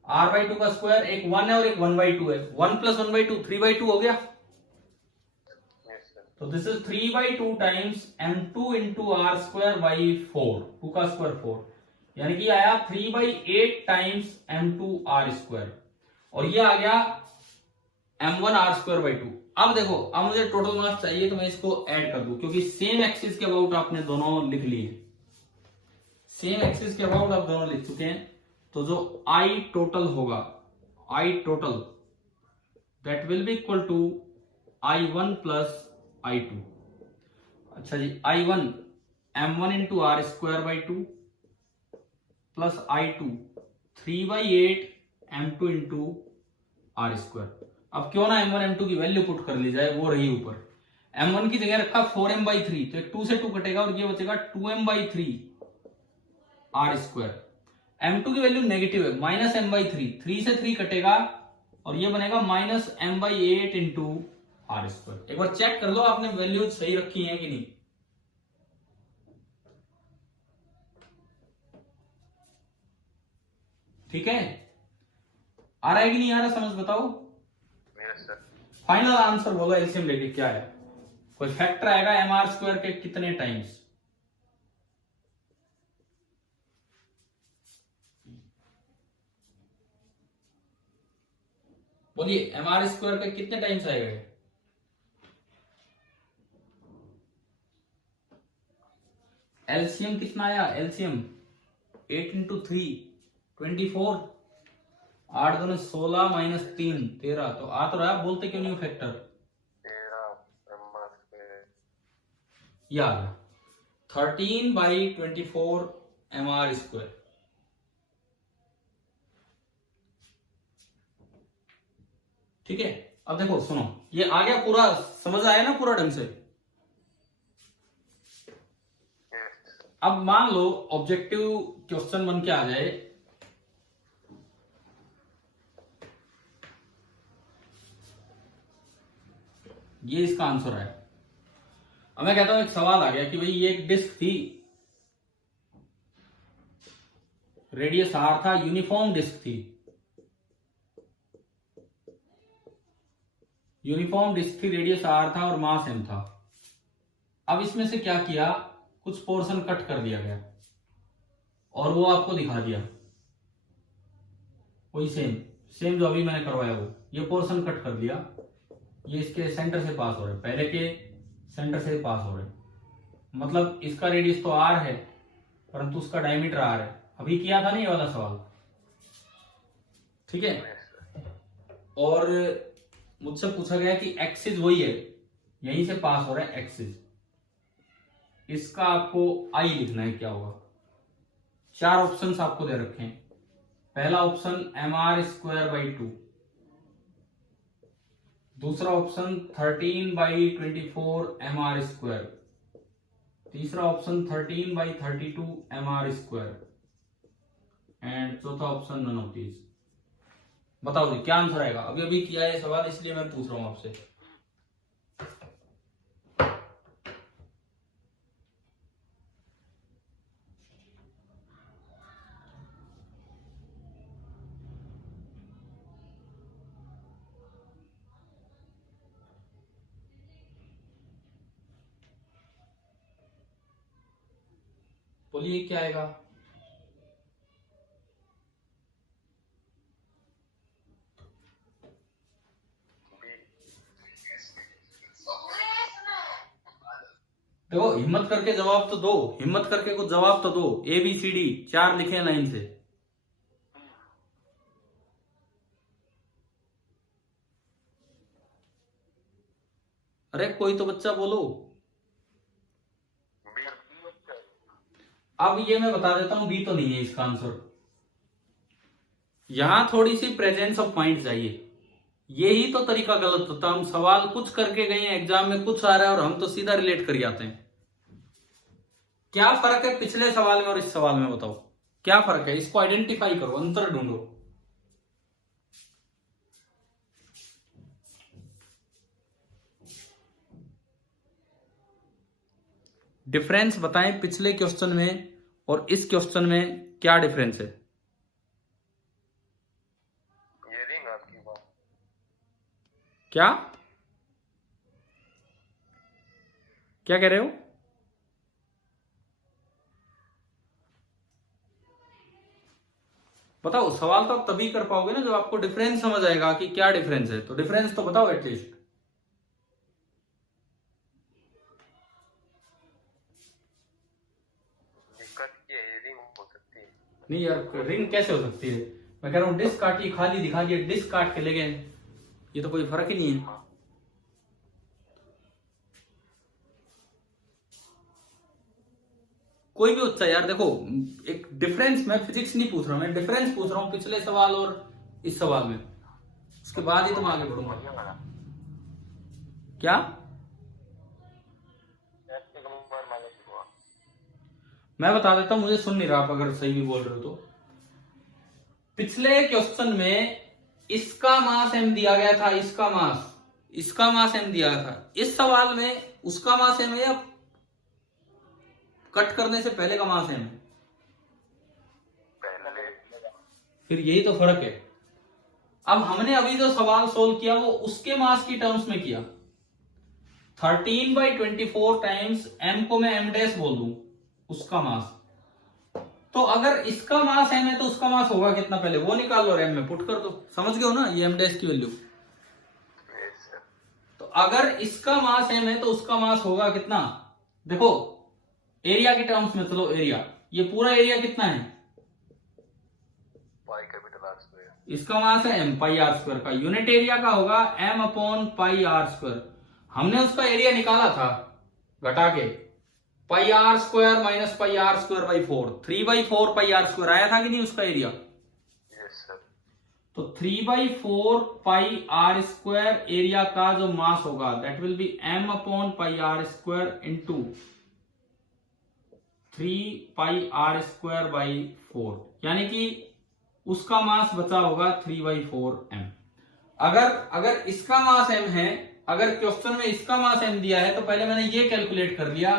r/2 का स्क्वायर एक 1 है और एक 1/2 है, 1 प्लस 1/2 3/2 हो गया। Yes sir. तो this is 3/2 times m2 into r square by 4, 2 का स्क्वायर 4, यानी कि आया 3/8 टाइम्स m2 r स्क्वायर, और ये आ गया m1 r स्क्वायर बाई 2। अब देखो, अब मुझे टोटल मास चाहिए तो मैं इसको ऐड कर दूं, क्योंकि सेम एक्सिस के अबाउट आपने दोनों लिख लिए, सेम एक्सिस के अबाउट आप दोनों लिख चुके हैं। तो जो I टोटल होगा, I total that will be equal to I1 plus I2। अच्छा जी, I1 m1 into R square by 2 plus I2 3/8 m2 into R square. अब क्यों ना m1 m2 की वैल्यू पुट कर ली जाए, वो रही ऊपर। m1 की जगह रखा 4m/3, तो एक 2 से 2 कटेगा और ये बचेगा 2m/3 आर स्क्वायर। m2 की वैल्यू नेगेटिव है, माइनस m/3, 3 से 3 कटेगा और ये बनेगा minus m/8 into R square. एक बार चेक कर लो आपने वैल्यू सही रखी है कि नहीं। ठीक है, आ रहा है कि नहीं आ रहा समझ, बताओ। Yes sir. फाइनल आंसर बोलो एलसीएम लेके क्या है? कोई फैक्टर आएगा mr स्क्वायर के कितने टाइम्स? बोलिए, mr स्क्वायर के कितने टाइम्स आएगा? एलसीएम कितना आया? एलसीएम 8 इंटू 3 24, 8 दूनी 16 माइनस 3 13, तो आ तो रहा है, बोलते क्यों नहीं हो फैक्टर? 13 m square. यार 13/24 mr स्क्वायर। ठीक है, अब देखो सुनो, ये आ गया पूरा, समझ आया ना पूरा ढंग से? यस। अब मान लो ऑब्जेक्टिव क्वेश्चन बन के आ जाए, ये इसका आंसर है। अब मैं कहता हूं एक सवाल आ गया कि भाई ये एक डिस्क थी, रेडियस r था, यूनिफॉर्म डिस्क थी, यूनिफॉर्म डिस्क थी, रेडियस r था और मास m था। अब इसमें से क्या किया, कुछ पोर्शन कट कर दिया गया और वो आपको दिखा दिया, वही सेम सेम जो अभी मैंने करवाया, वो ये पोर्शन कट कर दिया, ये इसके सेंटर से पास हो रहे, पहले के सेंटर से पास हो रहे, मतलब इसका रेडियस तो r है परंतु उसका डायमीटर r है। अभी किया था ना ये वाला सवाल, ठीक है। और मुझसे पूछा गया कि एक्सिस वही है, यहीं से पास हो रहा है एक्सिस, इसका आपको आई लिखना है, क्या होगा? 4 ऑप्शंस आपको दे रखे हैं। पहला ऑप्शन mr स्क्वायर बाई 2, दूसरा ऑप्शन 13/24 mr स्क्वायर, तीसरा ऑप्शन 13/32 mr स्क्वायर, एंड चौथा ऑप्शन नन ऑफ दीज। बताओ जी क्या आंसर आएगा? अभी अभी किया है सवाल, इसलिए मैं पूछ रहा हूं आपसे। बोलिए क्या आएगा? देखो हिम्मत करके जवाब तो दो, हिम्मत करके कुछ जवाब तो दो। ABCD 4 लिखे हैं लाइन से। अरे कोई तो बच्चा बोलो। बी बच्चा है। अब ये मैं बता देता हूं, बी तो नहीं है इसका आंसर। यहां थोड़ी सी प्रेजेंस ऑफ माइंड चाहिए। यही तो तरीका गलत होता है, हम सवाल कुछ करके गए हैं, एग्जाम में कुछ आ रहा है और हम तो सीधा रिलेट कर जाते हैं। क्या फर्क है पिछले सवाल में और इस सवाल में, बताओ क्या फर्क है? इसको आइडेंटिफाई करो, अंतर ढूंढो। डिफरेंस बताएं पिछले क्वेश्चन में और इस क्वेश्चन में, क्या डिफरेंस है? ये रिंग आपकी बात। क्या क्या कह रहे हो? बताओ, सवाल तो आप तभी कर पाओगे ना जब आपको डिफरेंस समझ आएगा कि क्या डिफरेंस है। तो डिफरेंस तो बताओ एटलीस्ट। दिक्कत ये है, रिंग हो सकती है। नहीं यार, रिंग कैसे हो सकती है? मैं कह रहा हूं डिस्क काटी, खाली दिखा दिया, डिस्क काट के ले गए, ये तो कोई फर्क ही नहीं है। कोई भी बच्चा यार देखो, एक डिफरेंस, मैं फिजिक्स नहीं पूछ रहा हूं, मैं डिफरेंस पूछ रहा हूं पिछले सवाल और इस सवाल में, उसके बाद ही तुम आगे बढ़ूंगा। क्या? मैं बता देता हूं, मुझे सुन नहीं रहा आप अगर सही भी बोल रहे हो तो। पिछले क्वेश्चन में इसका मास m दिया गया था, इसका मास m दिया गया था। इस सवाल में उसका मास m है या कट करने से पहले का मास m है? फिर यही तो फर्क है। अब हमने अभी जो सवाल सोल्व किया वो उसके मास की टर्म्स में किया। 13/24 टाइम्स m को मैं m डैश बोल दूं, उसका मास। तो अगर इसका मास m है तो उसका मास होगा कितना, पहले वो निकाल लो और m में पुट कर दो। समझ गए हो ना ये m डैश की वैल्यू? तो अगर इसका मास m है तो उसका मास होगा कितना? देखो एरिया के टर्म्स में चलो, एरिया, ये पूरा एरिया कितना है? Pi capital R square. इसका मास है m पाई आर स्क्वायर का। यूनिट एरिया का होगा m upon pi are square. हमने उसका एरिया निकाला था घटा के, pi are square minus pi are square by 4, 3/4 pi are square आया था कि नहीं उसका एरिया? Yes sir. तो 3/4 पाई आर स्क्वायर एरिया का जो मास होगा that will be m upon pi are square into 3 pi are square by 4, यानी कि उसका मास बचा होगा 3/4 m। अगर इसका मास m है, अगर क्वेश्चन में इसका मास m दिया है तो पहले मैंने ये कैलकुलेट कर लिया,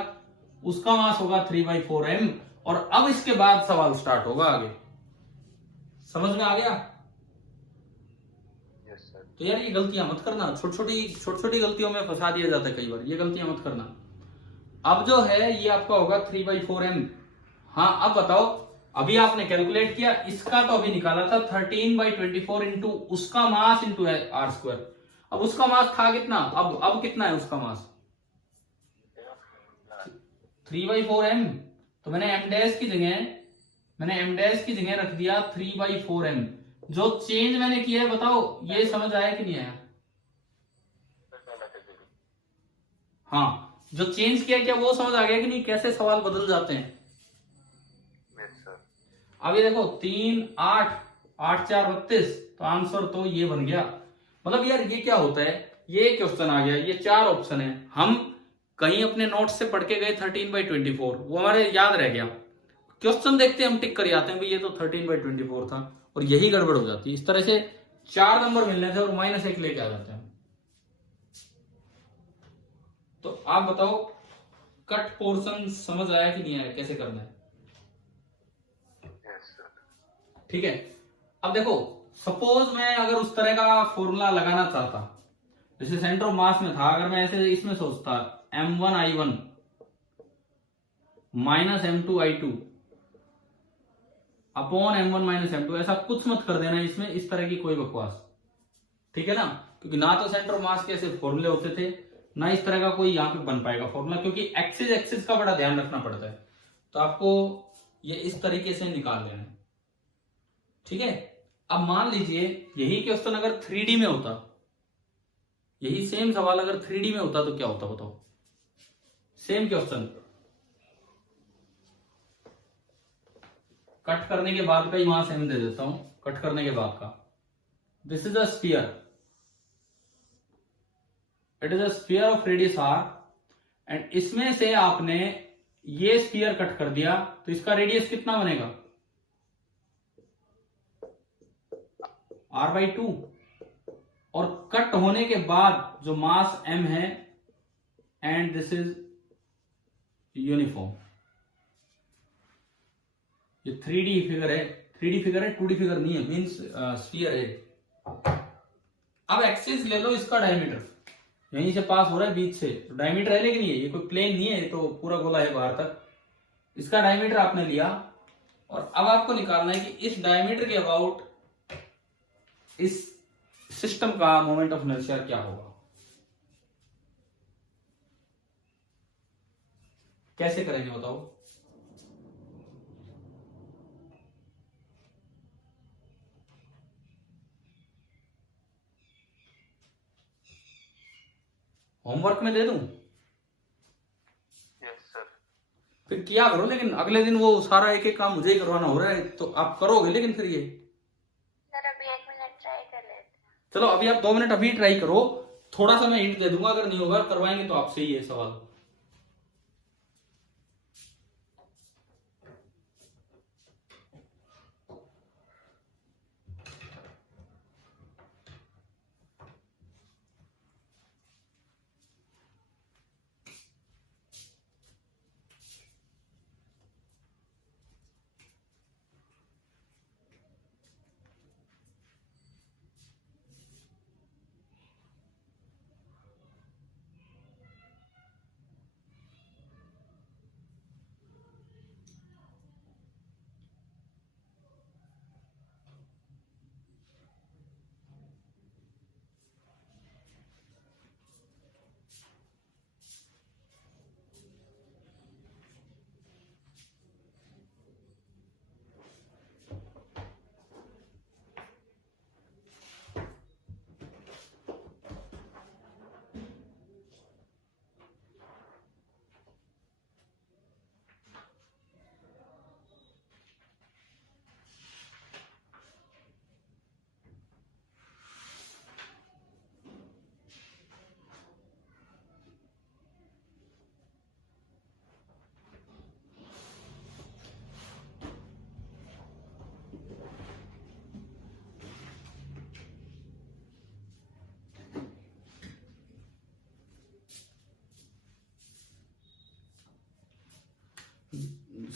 उसका मास होगा 3/4 m, और अब इसके बाद सवाल स्टार्ट होगा आगे। समझ में आ गया? Yes sir. तो यार ये गलतियां मत करना, छोटी छोटी गलतियों में फंसा दिया जाता है कई बार, ये गलतियां मत करना। अब जो है ये आपका होगा 3/4 m। हाँ अब बताओ, अभी आपने कैलकुलेट किया, इसका तो अभी निकाला था 13/24 इंटू उसका मास इंटू आर स्क्वायर। अब उसका मास था कितना, अब कितना है उसका मास? 3/4 m। तो मैंने m डैश की जगह रख दिया 3/4 m। जो चेंज मैंने किया है बताओ ये समझ आया कि नहीं आया? हाँ, जो चेंज किया क्या वो समझ आ गया कि नहीं, कैसे सवाल बदल जाते हैं? Yes sir. अब ये देखो 3 8 8 4 32, तो आंसर तो ये बन गया। मतलब यार ये क्या होता है, ये क्वेश्चन आ गया, ये 4 ऑप्शन है, हम कहीं अपने नोट्स से पढ़ के गए 13/24, वो हमारे याद रह गया, क्वेश्चन देखते हम टिक कर जाते हैं भाई ये तो 13/24 था, और यही गड़बड़ हो जाती है। इस तरह से 4 नंबर मिलने थे और -1 लेके आ जाते हैं। तो आप बताओ कट पोर्शन समझ आया कि नहीं आया, कैसे करना है? Yes sir. ठीक है। अब देखो सपोज मैं अगर उस तरह का फॉर्मूला लगाना चाहता, जैसे सेंटर ऑफ मास में था, अगर मैं ऐसे इसमें सोचता m1i1 minus m2i2 upon m1 minus m2, ऐसा कुछ मत कर देना इसमें, इस तरह की कोई बकवास, ठीक है ना? क्योंकि ना तो सेंटर ऑफ मास के ऐसे फॉर्मूले होते थे, ना इस तरह का कोई यहाँ पे बन पाएगा फॉर्मूला, क्योंकि एक्सिस का बड़ा ध्यान रखना पड़ता है। तो आपको ये इस तरीके से निकाल लेना है, ठीक है? अब मान लीजिए यही क्वेश्चन अगर 3D में होता, यही सेम सवाल अगर 3D में होता तो क्या होता बताओ। सेम क्वेश्चन, कट करने के बाद का ही वहां सेम दे देता हूं, कट करने के बाद का। This is a sphere, it is a sphere of radius r, and इसमें से आपने ये स्फीयर कट कर दिया तो इसका रेडियस कितना बनेगा, r/2। और कट होने के बाद जो मास m है, एंड दिस इज यूनिफॉर्म। ये 3D फिगर है, 3D फिगर है, 2D फिगर नहीं है, मीन्स स्फीयर है। अब एक्सिस ले लो इसका डायमीटर, यहीं से पास हो रहा है बीच से, तो डायमीटर है, लेकिन ये कोई प्लेन नहीं है, ये तो पूरा गोला है बाहर तक। इसका डायमीटर आपने लिया और अब आपको निकालना है कि इस डायमीटर के अबाउट इस सिस्टम का मोमेंट ऑफ इनर्शिया क्या होगा। कैसे करेंगे बताओ। होमवर्क में दे दूं? Yes sir. फिर किया करो, लेकिन अगले दिन वो सारा एक एक काम मुझे ही करवाना हो रहा है, तो आप करोगे लेकिन फिर ये। सर अभी 1 मिनट ट्राई कर लेते हैं। चलो अभी आप 2 मिनट अभी ट्राई करो, थोड़ा सा मैं हिंट दे दूंगा, अगर नहीं होगा करवाएंगे तो आपसे ही है सवाल।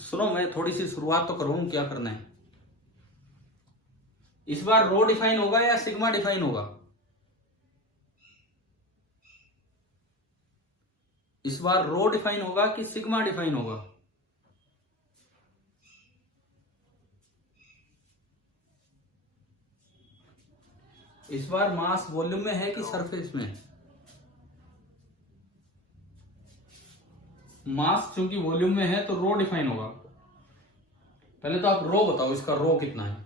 सुनो, मैं थोड़ी सी शुरुआत तो करूं, क्या करना है। इस बार रो डिफाइन होगा या सिग्मा डिफाइन होगा? इस बार रो डिफाइन होगा कि सिग्मा डिफाइन होगा? इस बार मास वॉल्यूम में है कि सरफेस में? मास चूंकि वॉल्यूम में है तो रो डिफाइन होगा। पहले तो आप रो बताओ, इसका रो कितना है।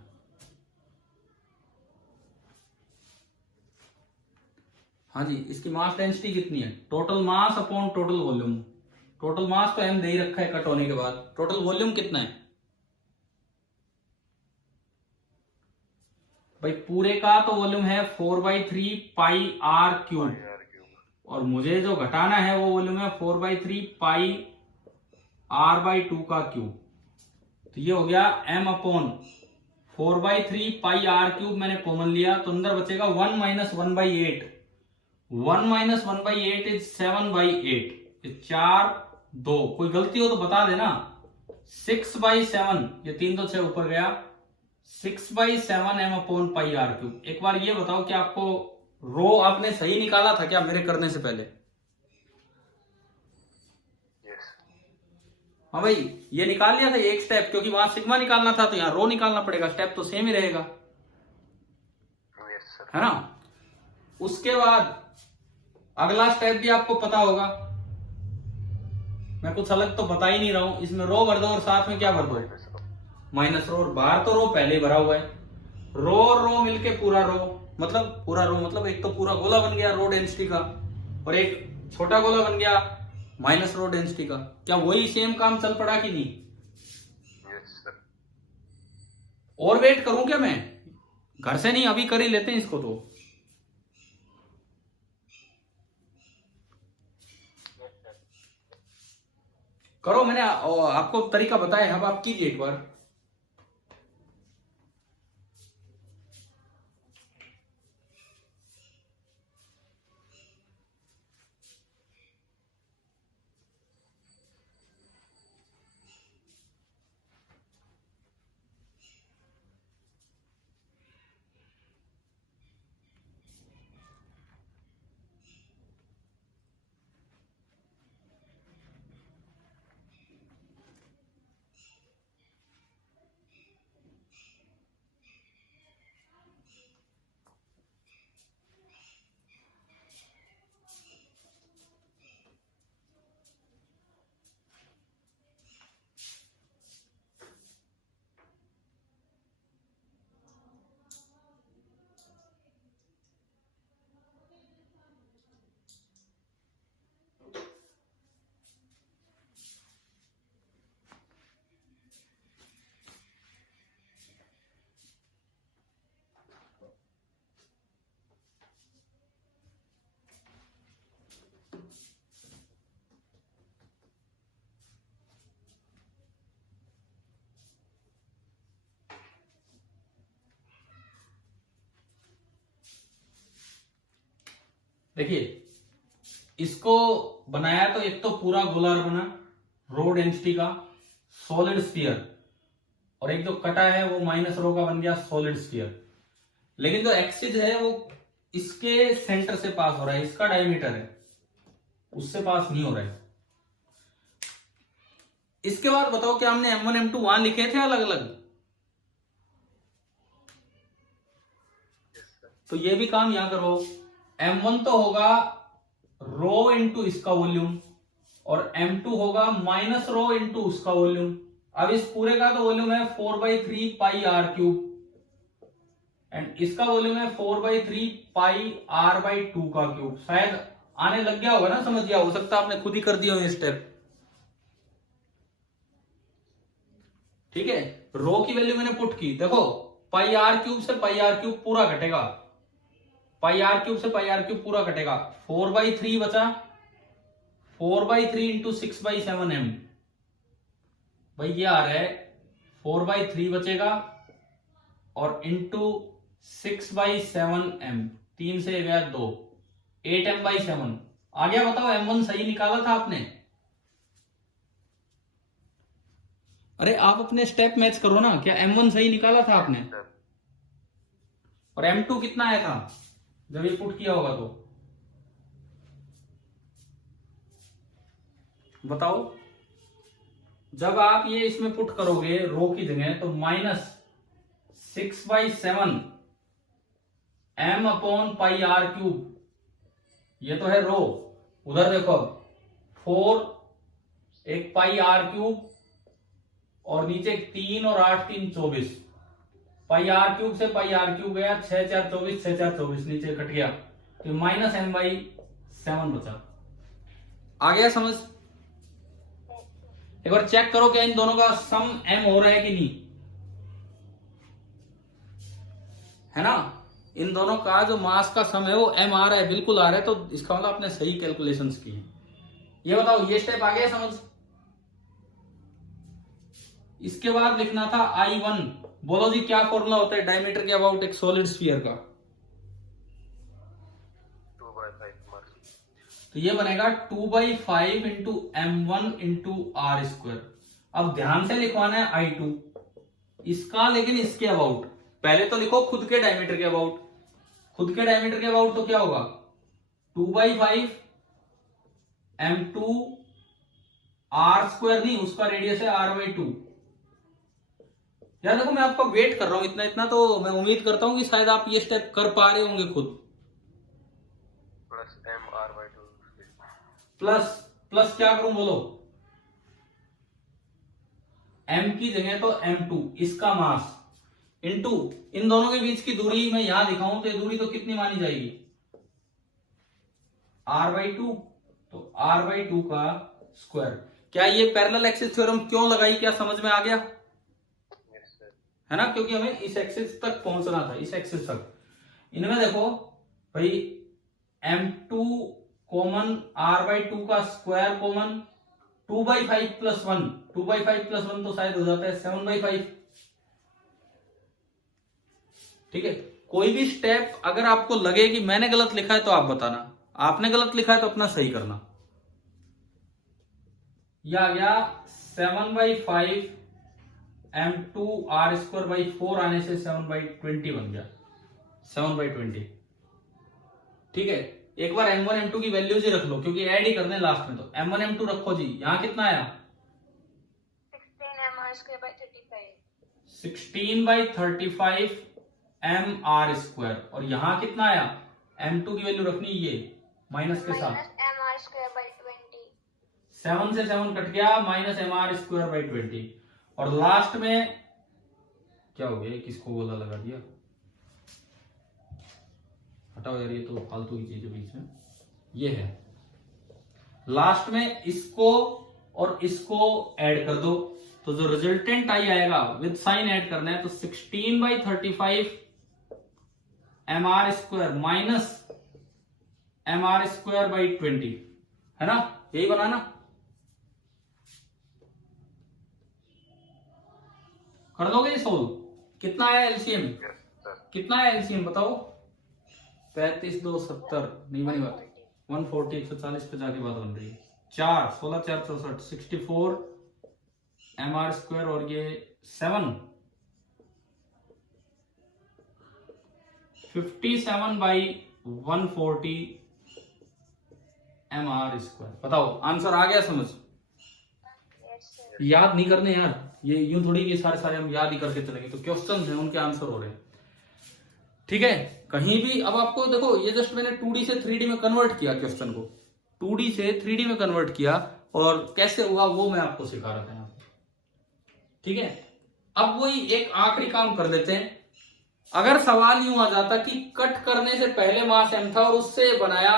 हाँ जी, इसकी मास डेंसिटी कितनी है? Total mass upon total volume. Total mass तो m दे ही रखा है कट होने के बाद, टोटल वॉल्यूम कितना है भाई? पूरे का तो वॉल्यूम है 4/3 पाई r क्यूब, और मुझे जो घटाना है वो वॉल्यूम है 4/3 पाई r/2 का क्यूब। तो ये हो गया m अपॉन 4/3 पाई r क्यूब, मैंने कॉमन लिया तो अंदर बचेगा 1 - 1/8। 1 - 1/8 इज 7/8। 4 2, कोई गलती हो तो बता देना। 6/7, ये 3 तो 6 ऊपर गया, 6/7 m अपॉन पाई r क्यूब। एक बार ये बताओ कि आपको रो आपने सही निकाला था क्या मेरे करने से पहले? यस। हाँ भाई, ये निकाल लिया था एक स्टेप, क्योंकि वहां सिग्मा निकालना था तो यहाँ रो निकालना पड़ेगा, स्टेप तो सेम ही रहेगा, यस सर। है ना। उसके बाद अगला स्टेप भी आपको पता होगा, मैं कुछ अलग तो बता ही नहीं रहा हूं। इसमें रो भर दो और साथ में क्या भर दो, माइनस रो। और बाहर तो रो पहले ही भरा हुआ है, रो और रो मिलके पूरा रो, मतलब पूरा रो मतलब एक तो पूरा गोला बन गया रो डेंसिटी का, और एक छोटा गोला बन गया माइनस रो डेंसिटी का। क्या वही सेम काम चल पड़ा कि नहीं? Yes sir. और वेट करूं क्या मैं? घर से नहीं, अभी कर ही लेते हैं इसको। तो करो, मैंने आपको तरीका बताया, अब आप कीजिए एक बार। देखिए, इसको बनाया तो एक तो पूरा गोलार बना रो डेंसिटी का सॉलिड स्फीयर, और एक जो कटा है वो माइनस रो का बन गया सॉलिड स्फीयर। लेकिन जो एक्सिस है वो इसके सेंटर से पास हो रहा है, इसका डायमीटर है, उससे पास नहीं हो रहा है। इसके बाद बताओ क्या हमने M1 M2 वहां लिखे थे अलग अलग? तो ये भी काम यहां करो। M1 तो होगा रो इंटू इसका वॉल्यूम, और M2 होगा माइनस रो इंटू उसका वॉल्यूम। अब इस पूरे का तो वॉल्यूम है 4/3 पाई आर क्यूब, एंड इसका वॉल्यूम है 4/3 पाई r/2 का क्यूब। शायद आने लग गया होगा ना, समझ गया, हो सकता है आपने खुद ही कर दिया हो ये स्टेप। ठीक है, रो की वैल्यू मैंने पुट की, देखो पाई आर क्यूब से पाई आर क्यूब पूरा घटेगा, पाई आर क्यूब से पाई आर क्यूब पूरा घटेगा, 4/3 बचा, 4/3 इंटू 6/7 m, भाई ये आ रहा है 4/3 बचेगा, और इंटू 6/7 m, 3 से गया 2, 8m/7 आ गया। बताओ M1 सही निकाला था आपने? अरे आप अपने स्टेप मैच करो ना, क्या M1 सही निकाला था आपने? और M2 कितना आया था जब ये पुट किया होगा? तो बताओ, जब आप ये इसमें पुट करोगे रो की जगह, तो -6/7 m/πr³, ये तो है रो। उधर देखो 4 एक πr³, और नीचे 3 और 8 3 24, πr³ से πr³ गया, 6 4 24, 6 4 24 नीचे कट गया, तो -m/7 बचा। आ गया समझ? एक बार चेक करो क्या इन दोनों का सम m हो रहा है कि नहीं, है ना? इन दोनों का जो मास का सम है वो m आ रहा है, बिल्कुल आ रहा है, तो इसका मतलब आपने सही कैलकुलेशंस की है। ये बताओ, ये स्टेप आ गया समझ? इसके बाद लिखना था I1। बोलो जी क्या फॉर्मूला होता है डायमीटर के अबाउट एक सॉलिड स्फीयर का? 2/5 तो ये बनेगा 2/5 इंटू M1 इंटू r²। अब ध्यान से लिखवाना है I2 इसका, लेकिन इसके अबाउट पहले तो लिखो खुद के डायमीटर के अबाउट। खुद के डायमीटर के अबाउट तो क्या होगा? 2/5 M2 r² नहीं, उसका रेडियस है r/2। यार देखो, मैं आपका वेट कर रहा हूं इतना इतना, तो मैं उम्मीद करता हूं कि शायद आप ये स्टेप कर पा रहे होंगे खुद। प्लस m/r/2 प्लस क्या करूं बोलो? m की जगह तो M2 इसका मास, इनटू इन दोनों के बीच की दूरी मैं यहां दिखाऊं तो ये दूरी तो कितनी मानी जाएगी, r/2, तो r/2 का स्क्वायर। क्या ये पैरेलल एक्सिस थ्योरम क्यों लगाई, क्या समझ में आ गया Yes, sir. है ना, क्योंकि हमें इस एक्सिस तक पहुंचना था, इस एक्सिस तक। इनमें देखो भाई m2 कॉमन, r/2 का स्क्वायर कॉमन, 2/5 प्लस 1, 2/5 प्लस 1 तो शायद हो जाता है 7/5। ठीक है, कोई भी स्टेप अगर आपको लगे कि मैंने गलत लिखा है तो आप बताना, आपने गलत लिखा है तो अपना सही करना। यह आ गया 7/5 m2 r²/4 आने से 7/20 बन गया, 7/20। ठीक है, एक बार m1 m2 की वैल्यूज ही रख लो क्योंकि ऐड ही करने लास्ट में, तो m1 m2 रखो जी। यहां कितना आया 16 mr²/35 16/35 mr², और यहां कितना आया m2 की वैल्यू रखनी ये माइनस के साथ, -mr²/20 7 से 7 कट गया, -mr²/20। और लास्ट में क्या हो गया, किसको गोला लगा दिया, हटाओ यार, ये तो फालतू की चीज है बीच में। ये है लास्ट में इसको और इसको ऐड कर दो, तो जो रिजल्टेंट आई आएगा विद साइन ऐड करना है, तो 16/35 mr² माइनस mr²/20 है ना, यही बनाना। कर दोगे ये सोल्व, कितना आया एलसीएम, Yes, sir. कितना आया एलसीएम बताओ, 35 2 70, नहीं बनी बात, 140 140 पे जाके बात बन रही है, 4 16 4 64 64 mr² और ये 7 57/140 mr²। बताओ आंसर आ गया समझ, याद नहीं करने यार, ये यूं थोड़ी कि सारे सारे हम याद ही करके चलेंगे, तो क्वेश्चन हैं उनके आंसर हो रहे हैं। ठीक है, कहीं भी अब आपको देखो, ये जस्ट मैंने 2D से 3D में कन्वर्ट किया क्वेश्चन को, 2D से 3D में कन्वर्ट किया, और कैसे हुआ वो मैं आपको सिखा रहा था यहाँ पे। ठीक है, अब वही एक आखिरी काम कर लेते हैं। अगर सवाल यूं आ जाता कि कट करने से पहले मास m था और उससे बनाया,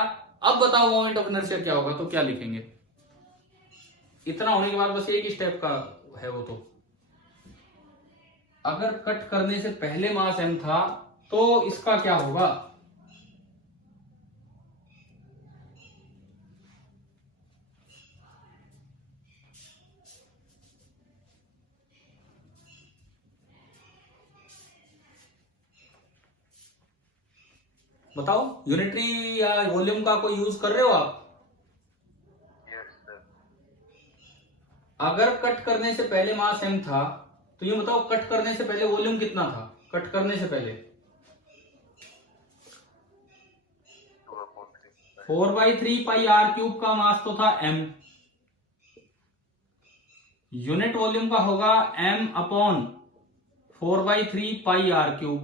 अब बताओ मोमेंट ऑफ इनर्शिया क्या होगा, तो क्या लिखेंगे। इतना होने के बाद बस एक ही स्टेप का है वो, तो अगर कट करने से पहले मास m था तो इसका क्या होगा, बताओ। यूनिटरी या वॉल्यूम का कोई यूज कर रहे हो आप, Yes, sir. अगर कट करने से पहले मास m था तो ये बताओ कट करने से पहले वॉल्यूम कितना था, कट करने से पहले 2/3. 4/3 पाई r³ का मास तो था m, यूनिट वॉल्यूम का होगा m/4/3 पाई r³।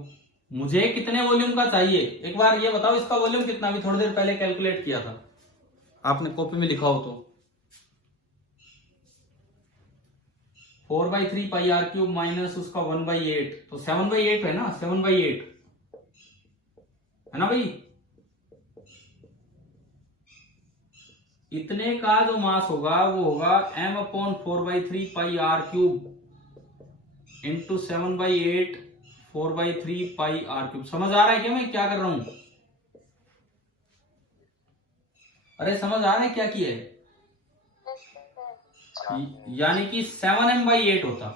मुझे कितने वॉल्यूम का चाहिए एक बार ये बताओ, इसका वॉल्यूम कितना, अभी थोड़ी देर पहले कैलकुलेट किया था, आपने कॉपी में लिखा हो तो 4/3 पाई r³ माइनस उसका 1/8, तो 7/8 है ना, 7/8 है ना भाई। इतने का जो मास होगा वो होगा m/4/3 पाई r³ इंटू 7/8 4/3 पाई r³। समझ आ रहा है क्या मैं क्या कर रहा हूं, अरे समझ आ रहा है क्या किया है, यानी कि 7m/8 होता।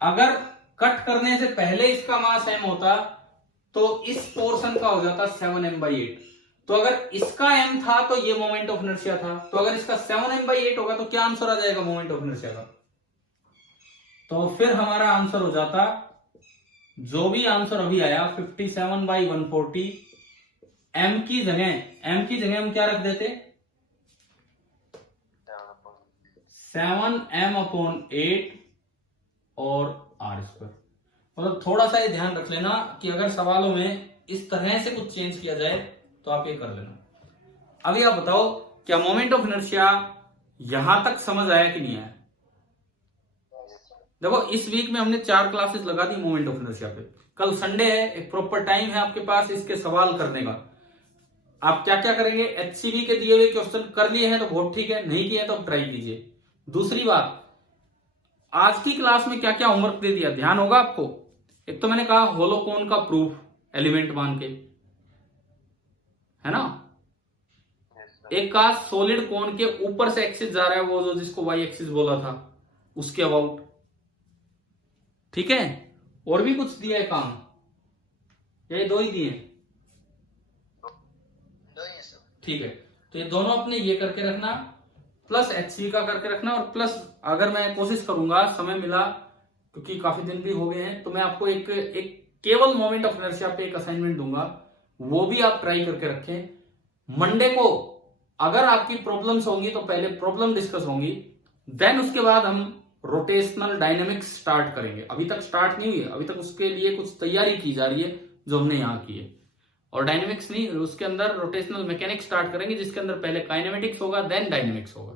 अगर कट करने से पहले इसका मास m होता तो इस पोर्शन का हो जाता 7m/8। तो अगर इसका m था तो ये मोमेंट ऑफ इनर्शिया था, तो अगर इसका 7m/8 होगा तो क्या आंसर आ जाएगा मोमेंट ऑफ इनर्शिया का, तो फिर हमारा आंसर हो जाता, जो भी आंसर अभी आया 57/140। m की जगह हम क्या रख देते, 7m/8 और r²। मतलब थोड़ा सा ये ध्यान रख लेना कि अगर सवालों में इस तरह से कुछ चेंज किया जाए तो आप ये कर लेना। अभी आप बताओ क्या मोमेंट ऑफ इनर्शिया यहां तक समझ आया कि नहीं आया, देखो इस वीक में हमने 4 क्लासेस लगा दी मोमेंट ऑफ इनर्शिया पे। कल संडे है, एक प्रॉपर टाइम है आपके पास इसके सवाल करने का। आप क्या क्या करेंगे, एचसीवी के दिए हुए क्वेश्चन कर लिए हैं तो बहुत ठीक है, नहीं किए तो आप ट्राई कीजिए। दूसरी बात, आज की क्लास में क्या क्या होमवर्क दे दिया ध्यान होगा आपको। एक तो मैंने कहा होलोकोन का प्रूफ एलिमेंट मान के, है ना। Yes, sir. एक का सॉलिड कोन के ऊपर से एक्सिस जा रहा है, वो जो जिसको वाई एक्सिस बोला था उसके अबाउट, ठीक है। और भी कुछ दिया है काम, ये 2 ही दिए, दो ही है सर। ठीक है। तो ये दोनों अपने ये करके रखना, प्लस एचसी का करके रखना, और प्लस अगर मैं कोशिश करूंगा, समय मिला क्योंकि काफी दिन भी हो गए हैं, तो मैं आपको एक केवल मोमेंट ऑफ इनर्शिया पे एक असाइनमेंट दूंगा, वो भी आप ट्राई करके रखें। मंडे को अगर आपकी प्रॉब्लम्स होंगी तो पहले प्रॉब्लम डिस्कस होंगी, देन उसके बाद हम रोटेशनल डायनेमिक्स स्टार्ट करेंगे। अभी तक स्टार्ट नहीं हुई है, अभी तक उसके लिए कुछ तैयारी की जा रही है जो हमने यहाँ की है। और डायनेमिक्स नहीं, उसके अंदर रोटेशनल मैकेनिक्स स्टार्ट करेंगे, जिसके अंदर पहले काइनेमेटिक्स होगा देन डायनेमिक्स होगा।